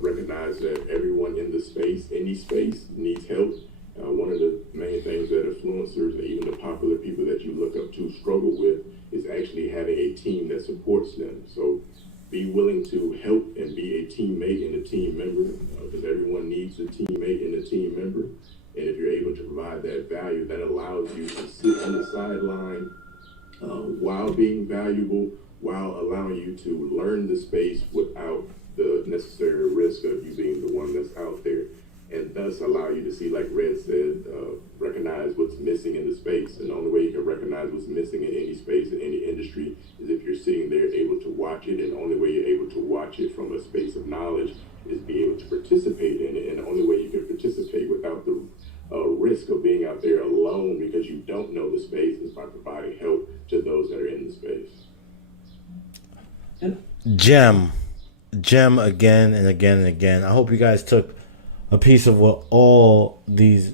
Recognize that everyone in the space, any space, needs help. One of the main things that influencers and even the popular people that you look up to struggle with is actually having a team that supports them. So be willing to help and be a teammate and a team member, because everyone needs a teammate and a team member. And if you're able to provide that value, that allows you to sit on the sideline while being valuable, while allowing you to learn the space without the necessary risk of you being the one that's out there. and thus allow you to see, like Red said, recognize what's missing in the space. And the only way you can recognize what's missing in any space, in any industry, is if you're sitting there able to watch it. And the only way you're able to watch it from a space of knowledge is be able to participate in it. And the only way you can participate without the risk of being out there alone because you don't know the space is by providing help to those that are in the space. Gem again and again and again. I hope you guys took a piece of what all these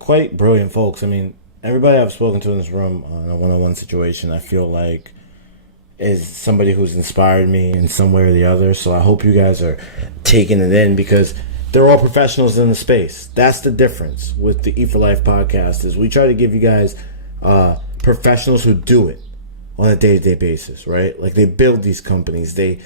quite brilliant folks, I mean, everybody I've spoken to in this room on a one-on-one situation, I feel like is somebody who's inspired me in some way or the other. So I hope you guys are taking it in because they're all professionals in the space. That's the difference with the Eat for Life podcast is we try to give you guys professionals who do it on a day-to-day basis, right? Like they build these companies, they,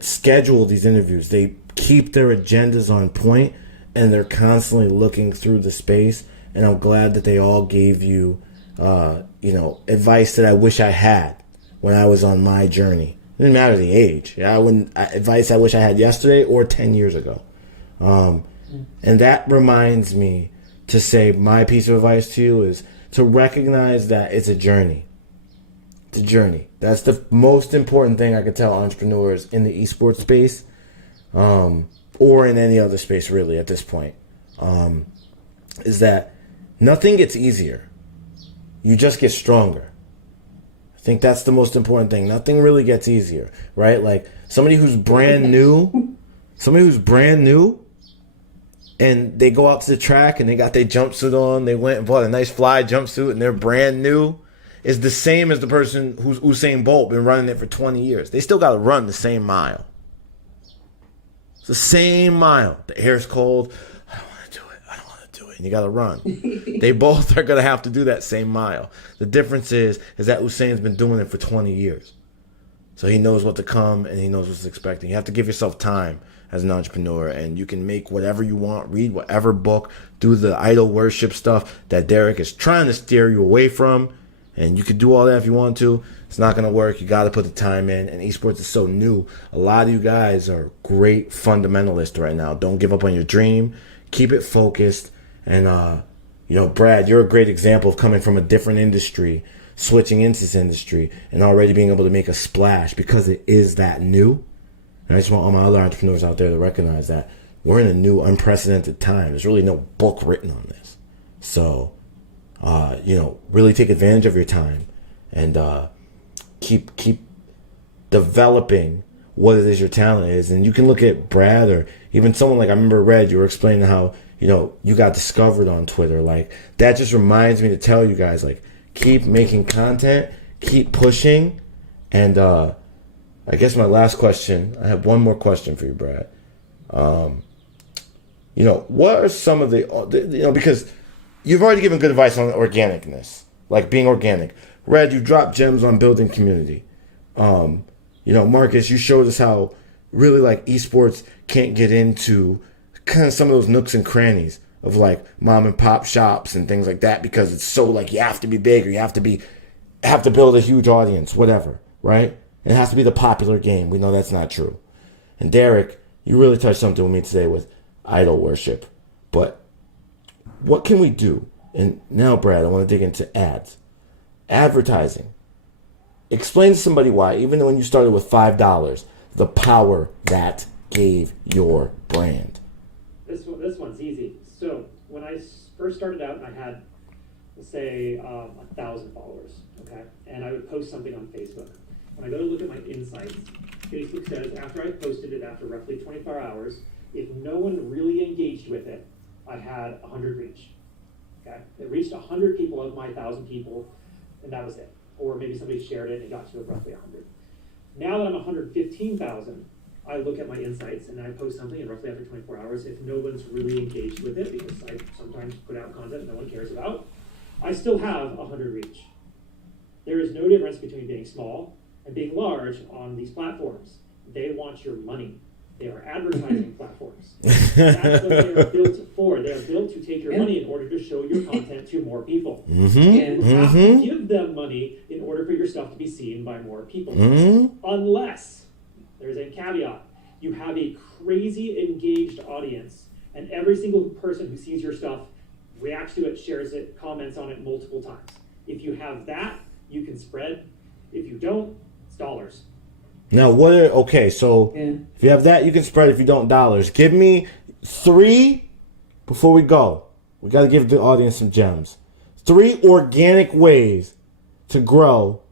schedule these interviews, they keep their agendas on point, and they're constantly looking through the space. And I'm glad that they all gave you, advice that I wish I had when I was on my journey. It didn't matter the age. Advice I wish I had yesterday or 10 years ago. And that reminds me to say my piece of advice to you is to recognize that it's a journey. It's a journey. That's the most important thing I could tell entrepreneurs in the esports space, or in any other space really at this point, is that nothing gets easier. You just get stronger. I think that's the most important thing. Nothing really gets easier, right? Like somebody who's brand new, and they go out to the track and they got their jumpsuit on, they went and bought a nice fly jumpsuit and they're brand new, is the same as the person who's Usain Bolt, been running it for 20 years. They still got to run the same mile. It's the same mile. The air's cold. I don't want to do it. And you got to run. They both are going to have to do that same mile. The difference is that Usain's been doing it for 20 years. So he knows what to come and he knows what's expecting. You have to give yourself time as an entrepreneur, and you can make whatever you want, read whatever book, do the idol worship stuff that Derek is trying to steer you away from. And you can do all that if you want to. It's not going to work. You got to put the time in. And esports is so new. A lot of you guys are great fundamentalists right now. Don't give up on your dream. Keep it focused. And, Brad, you're a great example of coming from a different industry, switching into this industry, and already being able to make a splash because it is that new. And I just want all my other entrepreneurs out there to recognize that we're in a new, unprecedented time. There's really no book written on this. So, really take advantage of your time and keep developing what it is your talent is. And you can look at Brad or even someone like, I remember Red, you were explaining how, you got discovered on Twitter. Like, that just reminds me to tell you guys, like, keep making content, keep pushing. And I guess my last question, I have one more question for you, Brad. What are some of the, because you've already given good advice on organicness, like being organic. Red, you dropped gems on building community. Marcus, you showed us how really like esports can't get into kind of some of those nooks and crannies of like mom and pop shops and things like that because it's so like you have to be big or you have to build a huge audience, whatever, right? It has to be the popular game. We know that's not true. And Derek, you really touched something with me today with idol worship. But what can we do? And now, Brad, I want to dig into ads. Advertising. Explain to somebody why, even when you started with $5, the power that gave your brand. This one's easy. So when I first started out, I had, let's say, 1,000 followers, okay? And I would post something on Facebook. When I go to look at my insights, Facebook says after I posted it after roughly 24 hours, if no one really engaged with it, I had 100 reach. Okay, it reached 100 people of my 1,000 people, and that was it. Or maybe somebody shared it and it got to roughly 100. Now that I'm 115,000, I look at my insights and I post something, and roughly after 24 hours, if no one's really engaged with it, because I sometimes put out content no one cares about, I still have 100 reach. There is no difference between being small and being large on these platforms. They want your money. They are advertising platforms. That's what they are built for. They are built to take your money in order to show your content to more people. And you have to give them money in order for your stuff to be seen by more people. Unless, there's a caveat, you have a crazy engaged audience And every single person who sees your stuff reacts to it, shares it, comments on it multiple times. If you have that, you can spread. If you don't, it's dollars. Now, so if you have that, you can spread. If you don't, dollars. Give me 3 before we go. We got to give the audience some gems. 3 organic ways to grow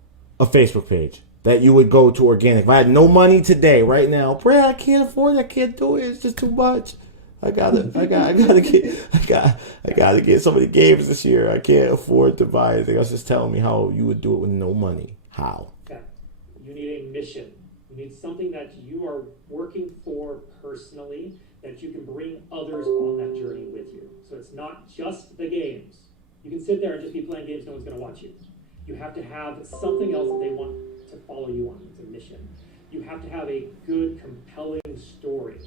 a Facebook page that you would go to organic. If I had no money today, right now, Brad, I can't afford it. I can't do it. It's just too much. I gotta get so many games this year. I can't afford to buy anything. I was just telling me how you would do it with no money. How? Okay. You need a mission. You need something that you are working for personally, that you can bring others on that journey with you. So it's not just the games. You can sit there and just be playing games, no one's going to watch you. You have to have something else that they want to follow you on. It's a mission. You have to have a good, compelling story.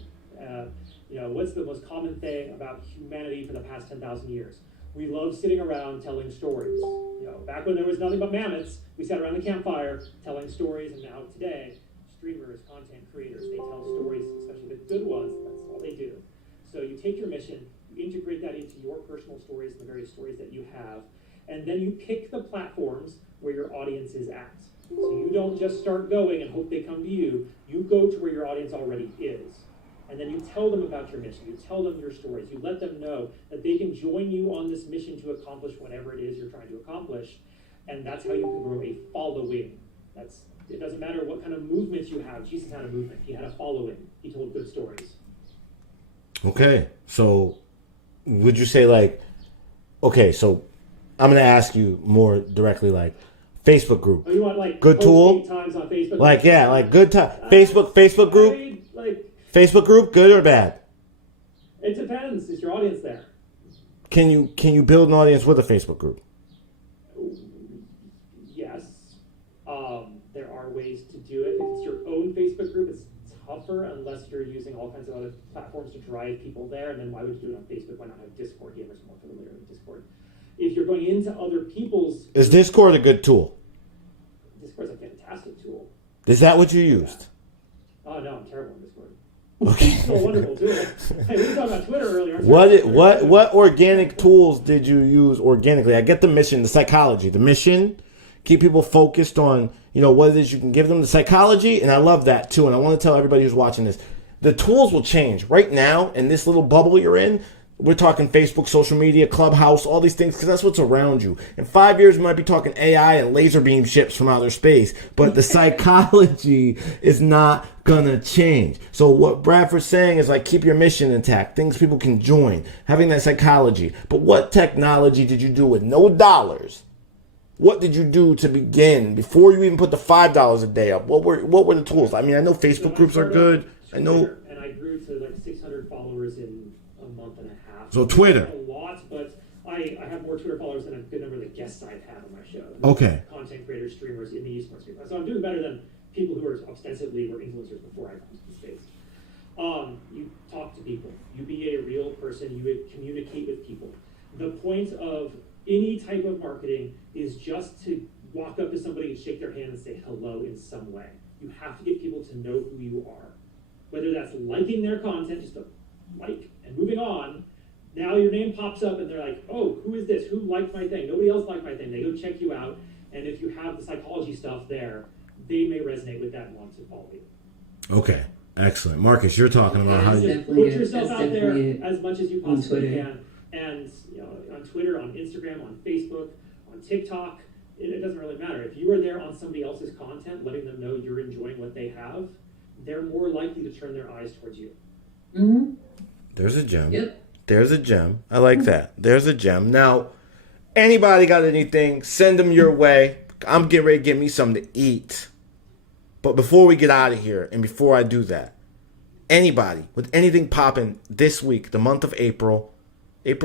What's the most common thing about humanity for the past 10,000 years? We love sitting around telling stories. Back when there was nothing but mammoths, we sat around the campfire telling stories, and now today, streamers, content creators, they tell stories, especially the good ones. That's all they do. So you take your mission, you integrate that into your personal stories, the various stories that you have, and then you pick the platforms where your audience is at. So you don't just start going and hope they come to you. You go to where your audience already is. And then you tell them about your mission. You tell them your stories. You let them know that they can join you on this mission to accomplish whatever it is you're trying to accomplish. And that's how you can grow a following. It doesn't matter what kind of movements you have. Jesus had a movement. He had a following. He told good stories. Okay. So would you say so I'm going to ask you more directly, Facebook group. Oh, you want good tool? Times on Facebook? Good time. Facebook group? Facebook group, good or bad? It depends. Is your audience there? Can you build an audience with a Facebook group? Yes. There are ways to do it. If it's your own Facebook group, it's tougher unless you're using all kinds of other platforms to drive people there. And then why would you do it on Facebook? Why not have Discord? Gamers are more familiar with Discord. If you're going into other people's... Is Discord a good tool? Discord's a fantastic tool. Is that what you used? Oh, no, I'm terrible on Discord. Okay. It's still a wonderful tool. Hey, we were talking about Twitter earlier. What organic tools did you use organically? I get the mission, the psychology. The mission, keep people focused on, what it is you can give them, the psychology, and I love that too. And I want to tell everybody who's watching this, the tools will change. Right now, in this little bubble you're in, we're talking Facebook, social media, Clubhouse, all these things, because that's what's around you. In 5 years, we might be talking AI and laser beam ships from outer space, but the psychology is not going to change. So what Bradford's saying is keep your mission intact, things people can join, having that psychology. But what technology did you do with no dollars? What did you do to begin before you even put the $5 a day up? What were the tools? I mean, I know Facebook groups are good. I know. And I grew to 600 followers in a month and a half. So Twitter. A lot, but I have more Twitter followers than a good number of the guests I've had on my show. Okay. Content creators, streamers in the esports group. So I'm doing better than people who were ostensibly were influencers before I got into the space. You talk to people. You be a real person. You would communicate with people. The point of any type of marketing is just to walk up to somebody and shake their hand and say hello in some way. You have to get people to know who you are. Whether that's liking their content, just a like and moving on. Now your name pops up and they're like, oh, who is this? Who liked my thing? Nobody else liked my thing. They go check you out. And if you have the psychology stuff there, they may resonate with that and want to follow you. Okay. Excellent. Marcus, you're talking about how you put yourself out there as much as you possibly can. And on Twitter, on Instagram, on Facebook, on TikTok, it doesn't really matter. If you are there on somebody else's content, letting them know you're enjoying what they have, they're more likely to turn their eyes towards you. Mm-hmm. There's a gem. Yep. There's a gem. I like that. There's a gem. Now, anybody got anything, send them your way. I'm getting ready to get me something to eat. But before we get out of here, and before I do that, anybody with anything popping this week, the month of April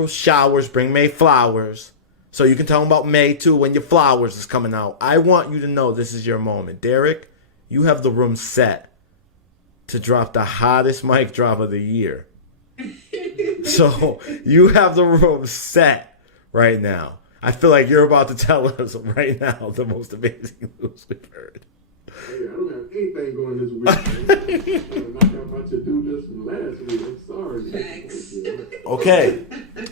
showers bring May flowers. So you can tell them about May too when your flowers is coming out. I want you to know this is your moment. Derek, you have the room set to drop the hottest mic drop of the year. So you have the room set right now. I feel like you're about to tell us right now the most amazing news we've heard. Hey, I don't have anything going this week. Man. I'm gonna knock out my to-do list from last week. I'm sorry. Thanks. Okay.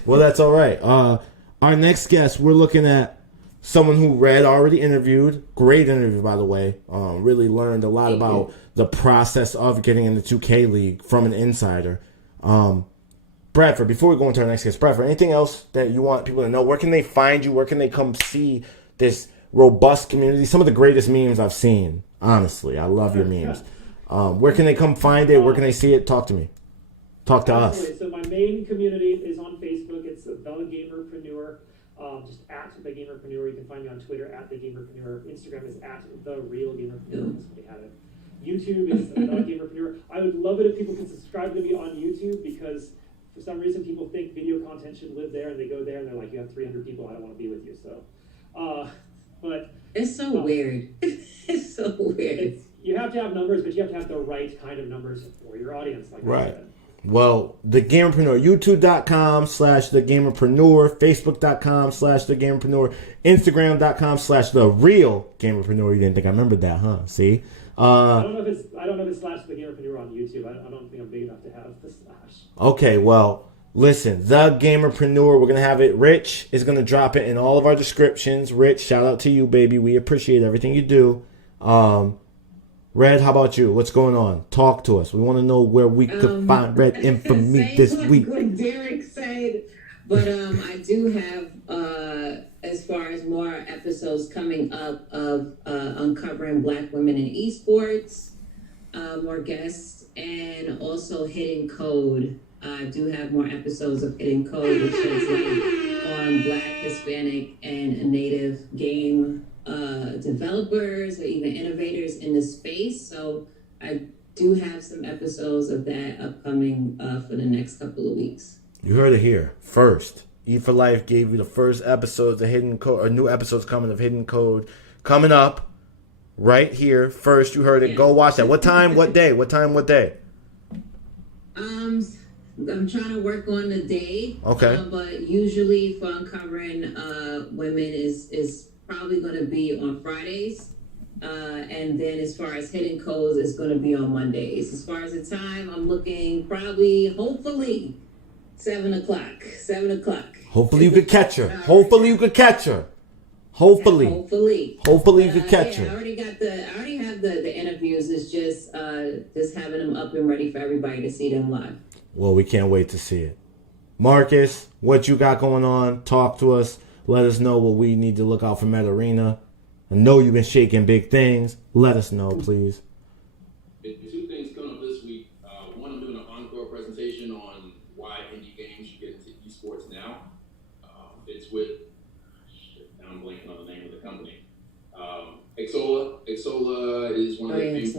Well, that's all right. Our next guest, we're looking at someone who Red already interviewed. Great interview, by the way. Really learned a lot about the process of getting in the 2K League from an insider. Bradford, before we go into our next guest, Bradford, anything else that you want people to know? Where can they find you? Where can they come see this robust community? Some of the greatest memes I've seen. Honestly, I love your memes. Where can they come find it? Where can they see it? Talk to me. Talk to us. So my main community is on Facebook. It's the Gamerpreneur. Just at the Gamerpreneur. You can find me on Twitter at the Gamerpreneur. Instagram is at the Real Gamerpreneur. Somebody had it. YouTube is the Gamerpreneur. I would love it if people could subscribe to me on YouTube because for some reason people think video content should live there and they go there and they're like, you have 300 people, I don't want to be with you. So, but It's so weird. It's so weird. You have to have numbers, but you have to have the right kind of numbers for your audience. Like I said. Well, the Gamerpreneur, youtube.com/thegamerpreneur, facebook.com/thegamerpreneur, instagram.com/the real Gamerpreneur. You didn't think I remembered that, huh? See? I don't know if it's slash the Gamerpreneur on YouTube. I don't think I'm big enough to have the slash. Okay, well, listen, the Gamerpreneur, we're going to have it. Rich is going to drop it in all of our descriptions. Rich, shout out to you, baby. We appreciate everything you do. Red, how about you? What's going on? Talk to us. We want to know where we could find Red Infamy this week. What Derek said, but I do have, as far as more episodes coming up of uncovering Black women in esports, more guests, and also Hidden Code. I do have more episodes of Hidden Code, which is light on Black, Hispanic, and Native game developers or even innovators in the space. So I do have some episodes of that upcoming for the next couple of weeks. You heard it here first. E for Life gave you the first episodes of Hidden Code, or new episodes coming of Hidden Code coming up right here. First, you heard it. Yeah. Go watch that. What time? What day? What time? What day? I'm trying to work on the day. Okay. But usually for uncovering women is probably going to be on Fridays. And then as far as Hidden Codes, it's going to be on Mondays. As far as the time, I'm looking hopefully, 7 o'clock. 7 o'clock. Hopefully you could catch her. Hopefully you could catch her. Hopefully you could catch her. I already have the interviews. It's just having them up and ready for everybody to see them live. Well, we can't wait to see it. Marcus, what you got going on? Talk to us. Let us know what we need to look out for Meta Arena. I know you've been shaking big things. Let us know, please. Two things coming up this week. One, I'm doing an encore presentation on why indie games should get into esports now. It's with, now I'm blanking on the name of the company. Exola. Exola is one of the famous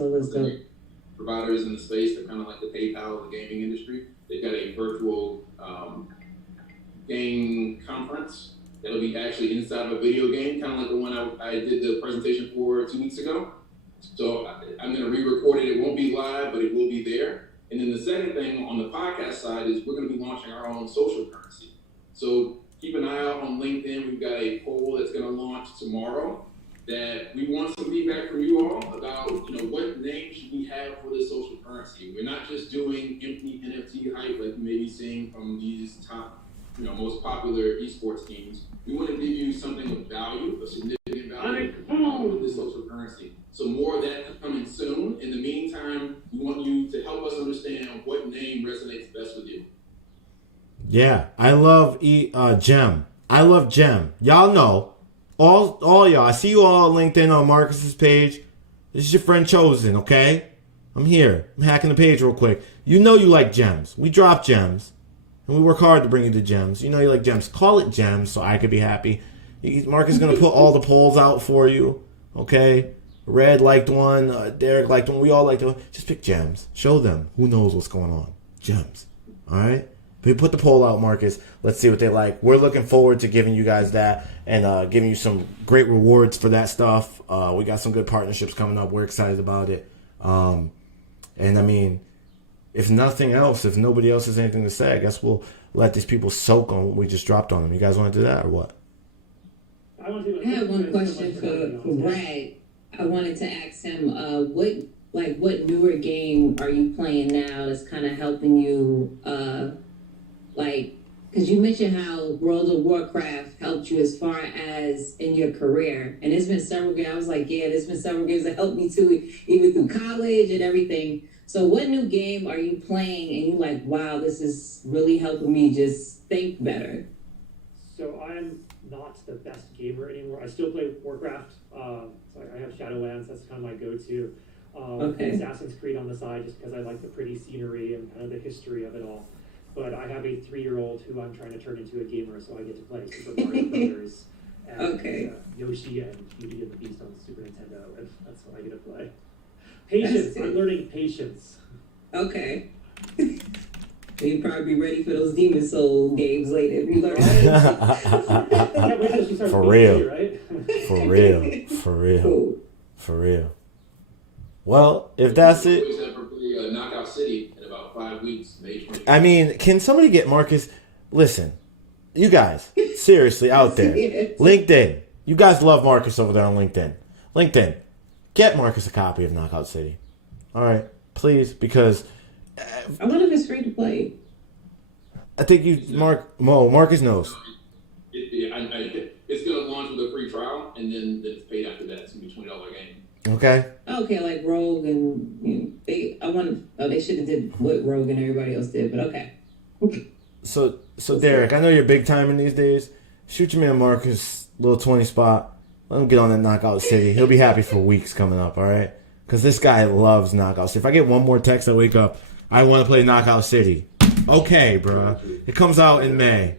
providers in the space. They're kind of like the PayPal of the gaming industry. They've got a virtual game conference that'll be actually inside of a video game, kind of like the one I did the presentation for 2 weeks ago. So I'm going to re-record it. It won't be live, but it will be there. And then the second thing on the podcast side is we're going to be launching our own social currency. So keep an eye out on LinkedIn. We've got a poll that's going to launch tomorrow that we want some feedback from you all about, what name should we have for this social currency? We're not just doing empty NFT hype like you may be seeing from these top, most popular esports teams. We want to give you something of value, of significant value with this social currency. So more of that coming soon. In the meantime, we want you to help us understand what name resonates best with you. Yeah, I love Gem. I love Gem. Y'all know. All y'all. I see you all on LinkedIn on Marcus's page. This is your friend Chosen, okay? I'm here. I'm hacking the page real quick. You know you like gems. We drop gems. And we work hard to bring you the gems. You know you like gems. Call it gems so I could be happy. Marcus is going to put all the polls out for you, okay? Red liked one. Derek liked one. We all liked one. Just pick gems. Show them. Who knows what's going on. Gems. All right? We put the poll out, Marcus. Let's see what they like. We're looking forward to giving you guys that and giving you some great rewards for that stuff. We got some good partnerships coming up. We're excited about it. And I mean, if nothing else, if nobody else has anything to say, I guess we'll let these people soak on what we just dropped on them. You guys want to do that or what? I have one question for Brad. I wanted to ask him, what newer game are you playing now that's kind of helping you, because you mentioned how World of Warcraft helped you as far as in your career, and there's been several games. I was like, yeah, there's been several games that helped me too, even through college and everything. So, what new game are you playing, and you like, wow, this is really helping me just think better? So I'm not the best gamer anymore. I still play Warcraft. So I have Shadowlands. That's kind of my go-to. Okay. Assassin's Creed on the side, just because I like the pretty scenery and kind of the history of it all. But I have a 3-year-old who I'm trying to turn into a gamer, so I get to play Super Mario Brothers and Yoshi and Beauty and the Beast on the Super Nintendo, and that's what I get to play. Patience. I'm learning patience. Okay. You'd probably be ready for those Demon Soul games later if you learn that. Can't wait till she starts For PvP, real. right? For real. For real. Cool. For real. Well, if that's it. Boys ever play Knockout City in about 5 weeks, May 20th. I mean, can somebody get Marcus? Listen, you guys, seriously, out there. Yes. LinkedIn. You guys love Marcus over there on LinkedIn. LinkedIn. Get Marcus a copy of Knockout City. All right. Please, because I wonder if it's free to play. I think Marcus knows. It's going to launch with a free trial, and then it's paid after that. It's going to be $20 game. Okay. Okay, like Rogue and they should have did what Rogue and everybody else did, but okay. So Derek, I know you're big time in these days. Shoot your man Marcus, little 20 spot. Let him get on that Knockout City. He'll be happy for weeks coming up, all right? Because this guy loves Knockout City. If I get one more text, I wake up, I want to play Knockout City. Okay, bro. It comes out in May.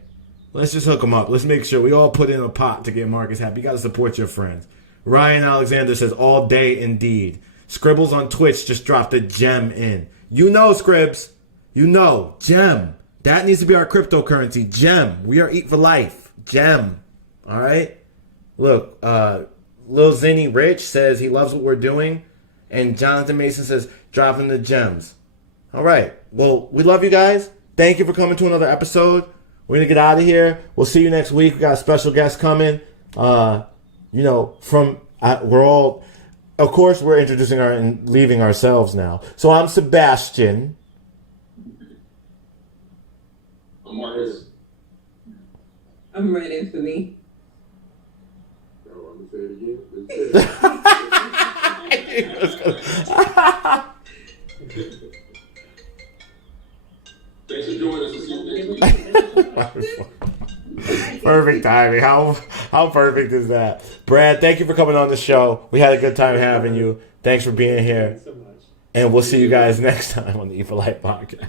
Let's just hook him up. Let's make sure we all put in a pot to get Marcus happy. You got to support your friends. Ryan Alexander says, all day indeed. Scribbles on Twitch just dropped a gem in. You know, Scribs. You know. Gem. That needs to be our cryptocurrency. Gem. We are eat for life. Gem. All right? Look, Lil Zinny Rich says he loves what we're doing. And Jonathan Mason says, dropping the gems. All right. Well, we love you guys. Thank you for coming to another episode. We're going to get out of here. We'll see you next week. We got a special guest coming. We're all, of course, we're introducing and leaving ourselves now. So I'm Sebastian. I'm Marcus. I'm Red Infamy. Oh, I'm going to say it again. Thanks for joining us. We'll see you next week. Perfect timing. How perfect is that? Brad, thank you for coming on the show. We had a good time having you. Thanks for being here. Thanks so much. And we'll see you guys next time on the E for Life podcast.